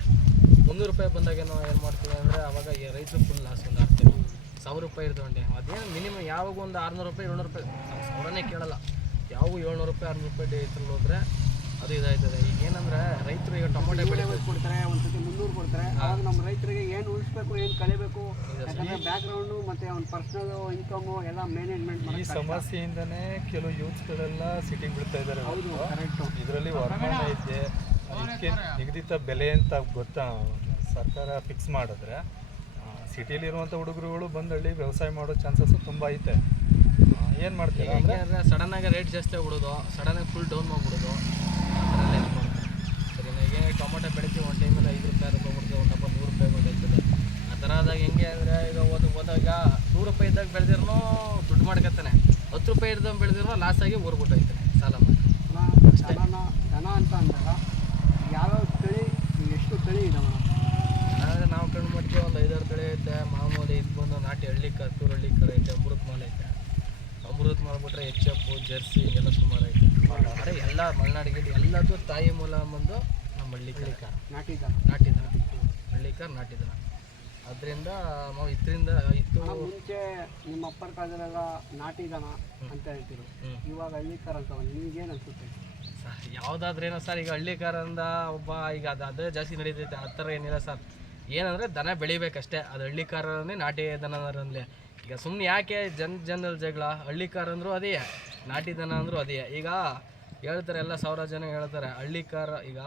ಮುನ್ನೂರು ರೂಪಾಯಿ ಬಂದಾಗ ನಾವು ಏನು ಮಾಡ್ತೀವಿ ಅಂದರೆ ಅವಾಗ ಈ ರೈತರು ಫುಲ್ ಲಾಸ್ ಒಂದು ಆಗ್ತೀವಿ ಸಾವಿರ ರೂಪಾಯಿ ಇರ್ದೊಂಡೆ ಅದೇನು ಮಿನಿಮಮ್ ಯಾವಾಗ ಒಂದು ಆರುನೂರು ರೂಪಾಯಿ ಏಳ್ನೂರು ರೂಪಾಯಿ ನಾವು ಸಾವಿರನೇ ಕೇಳಲ್ಲ. ಯಾವಾಗ ಏಳ್ನೂರು ರೂಪಾಯಿ ಆರುನೂರು ರೂಪಾಯಿ ಡೇಟ್ರಲ್ಲಿ ಹೋದ್ರೆ ಅದು ಇದಾಯ್ತದೆ. ಈಗ ಏನಂದ್ರೆ ರೈತರು ಈಗ ಟೊಮೊಟೊ ಬೆಳೆ ಕೊಡ್ತಾರೆ ಒಂದು ಸತಿ ಮುನ್ನೂರು ಕೊಡ್ತಾರೆ. ಆವಾಗ ನಮ್ಮ ರೈತರಿಗೆ ಏನು ಉಳಿಸ್ಬೇಕು ಏನು ಕಲಿಬೇಕು? ಯಾಕಂದರೆ ಬ್ಯಾಕ್ಗ್ರೌಂಡು ಮತ್ತು ಅವ್ನ ಪರ್ಸ್ನಲ್ ಇನ್ಕಮು ಎಲ್ಲ ಮ್ಯಾನೇಜ್ಮೆಂಟ್ ಈ ಮಾಡಿ ಸಮಸ್ಯೆಯಿಂದನೇ ಕೆಲವು ಯೂತ್ಸ್ಗಳೆಲ್ಲ ಸಿಟಿಗೆ ಬಿಡ್ತಾ ಇದ್ದಾರೆ ಹೌದು ಕರೆಕ್ಟು ಇದರಲ್ಲಿ ವರ್ಮಾನ ಐತೆ. ಅದಕ್ಕೆ ನಿಗದಿತ ಬೆಲೆ ಅಂತ ಗೊತ್ತಾ? ಸರ್ಕಾರ ಫಿಕ್ಸ್ ಮಾಡಿದ್ರೆ ಸಿಟಿಯಲ್ಲಿರುವಂಥ ಹುಡುಗರುಗಳು ಬಂದು ಹಳ್ಳಿ ವ್ಯವಸಾಯ ಮಾಡೋ ಚಾನ್ಸಸ್ ತುಂಬ ಐತೆ. ಏನು ಮಾಡ್ತೀವಿ ಅಂದರೆ? ಹೆಂಗೆ ಸಡನ್ ಆಗಿ ರೇಟ್ ಜಾಸ್ತಿ ಆಗ್ಬಿಡೋದು ಸಡನ್ ಆಗಿ ಫುಲ್ ಡೌನ್ ಮಾಡ್ಬಿಡೋದು. ಸರಿ ಈಗ ಟೊಮೊಟೊ ಬೆಳಿತೀವಿ ಒಂದು ಟೈಮಲ್ಲಿ ಐದು ರೂಪಾಯಿ ರೂಪಾಯಿ ಕೊಡ್ತೀವಿ ಒಂದು ಡಬ್ಬ ನೂರು ರೂಪಾಯಿ ಬಂದೈತದೆ ಆ ಥರ ಆದಾಗ ಹೆಂಗೆ ಅಂದರೆ ಈಗ ಹೋದ ಹೋದಾಗ ನೂರು ರೂಪಾಯಿ ಇದ್ದಾಗ ಬೆಳೆದಿರೋ ದುಡ್ಡು ಮಾಡ್ಕೊತಾನೆ ಹತ್ತು ರೂಪಾಯಿ ಇದ್ದಾಗ ಬೆಳೆದಿರೋ ಲಾಸ್ ಆಗಿ ಊರ್ಬಿಟ್ಟೈತಾನೆ ಸಾಲ ಮಾಡಿ ಅಷ್ಟೇ. ಅಂತ ಅಂದಾಗ ಯಾವ್ಯಾವ ತಳಿ ಎಷ್ಟು ತಳಿ ಇದಾವೆ ಅಂದರೆ ನಾವು ಕಣ್ಣು ಮಟ್ಟಿಗೆ ಒಂದು ಐದಾರು ತಳಿ ಐತೆ. ಮಾಮೂಲಿ ಇದು ಬಂದು ನಾಟಿ ಹಳ್ಳಿ ಕರ್ ತೂರು ಹಳ್ಳಿ ಕರ ಐತೆ ಅಮೃತ ಮಾಲ್ ಐತೆ. ಅಮೃತ ಮಾಲ್ ಬಿಟ್ರೆ ಎಚ್ ಎಫ್ ಜರ್ಸಿ ಇವೆಲ್ಲ ಸುಮಾರು ಐತೆ. ಆದರೆ ಎಲ್ಲ ಮಲೆನಾಡಿಗೆ ಎಲ್ಲದೂ ತಾಯಿ ಮೂಲ ಬಂದು ನಮ್ಮ ಹಳ್ಳಿ ಕರ್ ನಾಟಿ ನಾಟಿ ಹಳ್ಳಿ ಕರ್ ನಾಟಿ ಅದರಿಂದ ನಾವು ಇದರಿಂದ ಇತ್ತು ಮುಂಚೆ ನಿಮ್ಮ ಅಪ್ಪನ ಕಾಲದಲ್ಲೆಲ್ಲ ನಾಟಿ ದನ ಅಂತ ಹೇಳ್ತಿರು. ಇವಾಗ ಹಳ್ಳಿಕರ್ ಅಂತ ನಿಮ್ಗೇನು ಅನ್ಸುತ್ತೆ? ಸರ್ ಯಾವುದಾದ್ರೇನೋ ಸರ್, ಈಗ ಹಳ್ಳಿ ಕಾರಂದ ಒಬ್ಬ, ಈಗ ಅದು ಅದೇ ಜಾಸ್ತಿ ನಡೀತೈತೆ, ಆ ಥರ ಏನಿಲ್ಲ ಸರ್. ಏನಂದರೆ ದನ ಬೆಳಿಬೇಕಷ್ಟೇ, ಅದು ಹಳ್ಳಿ ಕಾರನೇ ನಾಟಿ ದನ ಅನ್ನಲಿ ಈಗ ಸುಮ್ಮನೆ ಯಾಕೆ ಜನ ಜನದಲ್ಲಿ ಜಗಳ? ಹಳ್ಳಿ ಕಾರ್ ಅಂದರೂ ಅದೇ ನಾಟಿ ದನ ಅಂದರೂ ಅದೇ ಈಗ ಹೇಳ್ತಾರೆ ಎಲ್ಲ ಸಾವಿರ ಜನ ಹೇಳ್ತಾರೆ ಹಳ್ಳಿ ಕಾರ್ ಈಗ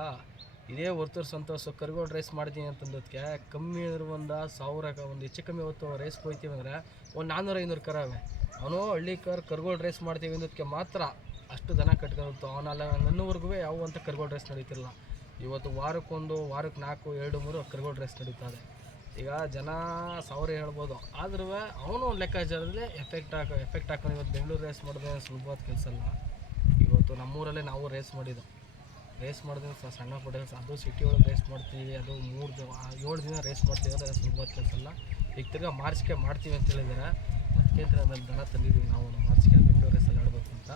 ಇದೇ ವರ್ತೂರು ಸಂತೋಷ, ಕರ್ಗೋಡು ರೈಸ್ ಮಾಡ್ತೀನಿ ಅಂತಂದಕ್ಕೆ ಕಮ್ಮಿ ಅಂದ್ರೆ ಒಂದು ಸಾವಿರ, ಒಂದು ಹೆಚ್ಚು ಕಮ್ಮಿ ಹೊತ್ತು ರೈಸ್ ಹೋಯ್ತೀವಿ ಅಂದರೆ, ಒಂದು ನಾನ್ನೂರು ಐನೂರು ಕರಾವೆ. ಅವನು ಹಳ್ಳಿಕಾರ, ಕರ್ಗೋಡು ರೇಸ್ ಮಾಡ್ತೀವಿ ಅಂದಕ್ಕೆ ಮಾತ್ರ ಅಷ್ಟು ದನ ಕಟ್ಕೊಂಡು ಅವನಲ್ಲ. ನನ್ನವರೆಗೂ ಯಾವ ಅಂತ ಕರ್ಗೋಡ್ ರೇಸ್ ನಡೀತಿಲ್ಲ ಇವತ್ತು ವಾರಕ್ಕೊಂದು ವಾರಕ್ಕೆ ನಾಲ್ಕು, ಎರಡು, ಮೂರು ಕರ್ಗೋಡ್ ರೇಸ್ ನಡೀತಾರೆ ಈಗ ಜನ ಸಾವಿರ ಹೇಳ್ಬೋದು. ಆದ್ರೂ ಅವನು ಒಂದು ಲೆಕ್ಕಾಚಾರದಲ್ಲಿ ಎಫೆಕ್ಟ್ ಹಾಕ ಎಫೆಕ್ಟ್ ಹಾಕೊಂಡು ಇವತ್ತು ಬೆಂಗಳೂರು ರೇಸ್ ಮಾಡಿದ್ರೆ ಸುಲಭವಾದ ಕೆಲಸ ಅಲ್ಲ. ಇವತ್ತು ನಮ್ಮೂರಲ್ಲೇ ನಾವು ರೇಸ್ ಮಾಡಿದ್ದು. ರೇಸ್ ಮಾಡಿದ್ರೆ ಸಹ ಸಣ್ಣ ಪುಟ್ಟ. ಅದು ಸಿಟಿ ಒಳಗೆ ರೇಸ್ ಮಾಡ್ತೀವಿ, ಅದು ಮೂರು ದಿನ, ಏಳು ದಿನ ರೇಸ್ ಮಾಡ್ತೀವಿ ಅಂದರೆ ಸುಲಭವಾದ ಕೆಲಸ ಅಲ್ಲ. ಈಗ ತಿರ್ಗಾ ಮಾರ್ಚ್ಗೆ ಮಾಡ್ತೀವಿ ಅಂತ ಹೇಳಿದ್ದಾರೆ ಅದಕ್ಕೆ ದನ ತಂದಿದ್ದೀವಿ ನಾವು. ಮಾರ್ಚ್ಗೆ ಬೆಂಗಳೂರು ರೇಸಲ್ಲಿ ಆಡಬೇಕು ಅಂತ.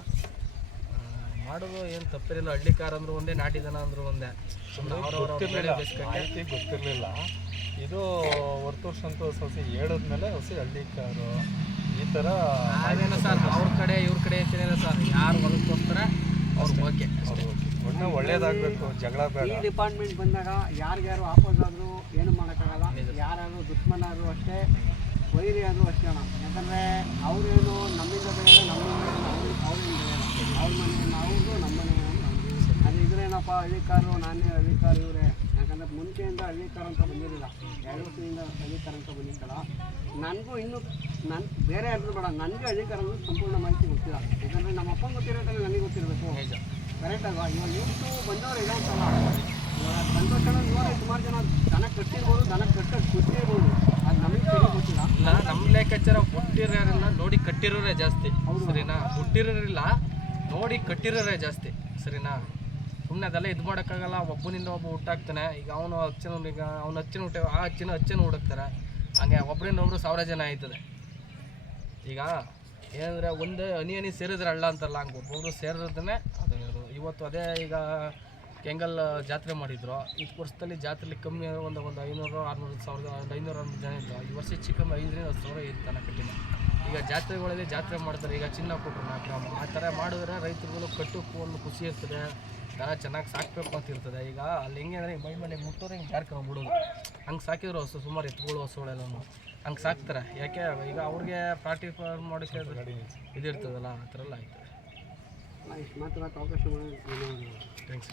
ಮಾಡೋದು ಏನು ತಪ್ಪಿರಲಿಲ್ಲ ಹಳ್ಳಿ ಕಾರ್ ಅಂದ್ರು ಒಂದೇ. ನಾಟಿ ದನ ಅಂದ್ರು ಒಂದೇ ಸುಮ್ಮನೆ ಅವ್ರವ್ರ ಗೊತ್ತಿರಲಿಲ್ಲ ಮಾಹಿತಿ ಗೊತ್ತಿರಲಿಲ್ಲ. ಇದು ವರ್ತೂರ್ ಸಂತೋಷ ಸಸಿ ಹೇಳಿದ್ಮೇಲೆ ಹೊಸಿ ಹಳ್ಳಿ ಕಾರು ಈ ಥರ ಅದೇನೋ ಸರ್ ಅವ್ರ ಕಡೆ ಇವ್ರ ಕಡೆ ಹೆಚ್ಚಿನ ಸರ್? ಯಾರು ಹೊಲಕ್ಕೆ ಹೋಗ್ತಾರೆ ಅವ್ರಿಗೆ ಓಕೆ ಒಳ್ಳೆ ಒಳ್ಳೇದಾಗಬೇಕು ಜಗಳ ಬೇಡ. ಈ ಡಿಪಾರ್ಟ್ಮೆಂಟ್ ಬಂದಾಗ ಯಾರಿಗ್ಯಾರು ಆಪೋಸ್ ಆದರೂ ಏನು ಮಾಡೋಕ್ಕಾಗಲ್ಲ. ಯಾರಾದ್ರು ದುಶ್ಮನಾದ್ರು ಅಷ್ಟೇ ವೈರಿ ಆದರೂ ಅಷ್ಟೇ ಅಣ್ಣ. ಯಾಕಂದರೆ ಅವರೇನು ನಮ್ಮಿಂದ ಬೆಳೆಯೋದು ನಮ್ಮಿಂದ ಅವ್ರಿಂದ ಬೆಳೆಯೋದು ಅವ್ರ ಮನೆ ನಾವು ನಮ್ಮ ಮನೆ ಅದು ಇದ್ರೇನಪ್ಪ ಹಳ್ಳಿ ಕಾರು ನಾನೇ ಹಳ್ಳಿ ಕಾರು ಇವರೇ. ಯಾಕಂದ್ರೆ ಮುಂಚೆಯಿಂದ ಹಳ್ಳಿ ಕಾರ್ ಅಂತ ಬಂದಿರಲಿಲ್ಲ. ಎರಡು ವರ್ಷದಿಂದ ಹಳ್ಳಿ ಕಾರ್ ಅಂತ ಬಂದಿದ್ದಲ್ಲ ನನಗೂ ಇನ್ನೂ ನನ್ನ ಬೇರೆ ಯಾರು ಬೇಡ. ನನಗೆ ಹಳ್ಳಿ ಕಾರ್ ಅನ್ನೋದು ಸಂಪೂರ್ಣ ಮಾಹಿತಿ ಗೊತ್ತಿಲ್ಲ. ಯಾಕಂದರೆ ನಮ್ಮ ಅಪ್ಪ ಗೊತ್ತಿರೋದ್ರೆ ನನಗೆ ಗೊತ್ತಿರಬೇಕು. ಕರೆಕ್ಟ್ ಅಲ್ವಾ? ಇವಾಗ ಇವತ್ತು ಬಂದವರು ಇಲ್ಲ ಅಂತಲ್ಲ ಇವಾಗ ಜನ ಇವಾಗ ಸುಮಾರು ಜನ ದನ ಕಟ್ಟಿರ್ಬೋದು ದನ ಕಟ್ಟೋದು ಕೊಟ್ಟಿರ್ಬೋದು ಅದು ನಮಗೆ ಗೊತ್ತಿಲ್ಲ. ನಮ್ಮ ಲೆಕ್ಕಾಚಾರ ಹುಟ್ಟಿರೋರೆಲ್ಲ ನೋಡಿ ಕಟ್ಟಿರೋರೇ ಜಾಸ್ತಿ. ಸರಿನಾ? ಹುಟ್ಟಿರೋರಿಲ್ಲ. ನೋಡಿ ಕಟ್ಟಿರೋರೆ ಜಾಸ್ತಿ, ಸರಿನಾ? ಸುಮ್ಮನೆ ಅದೆಲ್ಲ ಇದು ಮಾಡೋಕ್ಕಾಗಲ್ಲ, ಒಬ್ಬನಿಂದ ಒಬ್ಬ ಹುಟ್ಟಾಕ್ತಾನೆ. ಈಗ ಅವನು ಹಚ್ಚಿನ ಈಗ ಅವ್ನು ಹಚ್ಚಿನ ಹುಟ್ಟ, ಆ ಹಚ್ಚಿನ ಹಚ್ಚಿನ ಹುಡುಕ್ತಾರೆ. ಹಂಗೆ ಒಬ್ಬರಿಂದ ಒಬ್ಬರು ಸಾವಿರ ಜನ ಆಯ್ತದೆ. ಈಗ ಏನಂದರೆ ಒಂದು ಹನಿ ಹನಿ ಸೇರಿದ್ರೆ ಹಳ್ಳ ಅಂತಲ್ಲ ಹಂಗೆ ಒಬ್ಬೊಬ್ರು ಸೇರಿದ್ರೆ ಅದು ಇವತ್ತು ಅದೇ ಈಗ ಕೆಂಗಲ್ ಜಾತ್ರೆ ಮಾಡಿದ್ರು. ಈ ವರ್ಷದಲ್ಲಿ ಜಾತ್ರೆಲಿ ಕಮ್ಮಿ ಒಂದು ಒಂದು ಐನೂರು, ಆರುನೂರು ಸಾವಿರದ, ಒಂದು ಐನೂರು ಜನ ಇತ್ತು. ಈ ವರ್ಷ ಹೆಚ್ಚು ಕಮ್ಮಿ ಐದರಿಂದ ಹತ್ತು ಸಾವಿರ ಇತ್ತು ಕಟ್ಟಿನ ಈಗ ಜಾತ್ರೆಗಳಲ್ಲಿ ಜಾತ್ರೆ ಮಾಡ್ತಾರೆ ಈಗ ಚಿನ್ನ ಕೊಟ್ಟರು ನಾಲ್ಕು ಗ್ರಾಮ ಆ ಥರ ಮಾಡಿದ್ರೆ ರೈತರುಗಳು ಕಟ್ಟೋಕ್ಕೂ ಒಂದು ಖುಷಿ ಇರ್ತದೆ ದನ ಚೆನ್ನಾಗಿ ಸಾಕಬೇಕು ಅಂತ ಇರ್ತದೆ. ಈಗ ಅಲ್ಲಿ ಹೆಂಗೆ ಅಂದರೆ ಮೈ ಮನೆ ಮುಟ್ಟೋರು ಹಿಂಗೆ ಜಾರ್ಕೊಂಡ್ಬಿಡೋದು ಹಂಗೆ ಸಾಕಿದ್ರು ಹಸು ಸುಮಾರು ಎತ್ತುಗಳು ಹಸುಗಳೆಲ್ಲನೂ ಹಂಗೆ ಸಾಕ್ತಾರೆ. ಯಾಕೆ ಈಗ ಅವ್ರಿಗೆ ಪಾರ್ಟಿ ಫಾರ್ಮ್ ಮಾಡೋಕ್ಕೆ ಇದಿರ್ತದಲ್ಲ ಇರ್ತದಲ್ಲ ಆ ಥರ ಎಲ್ಲ ಆಯ್ತದೆ ಥ್ಯಾಂಕ್ಸ್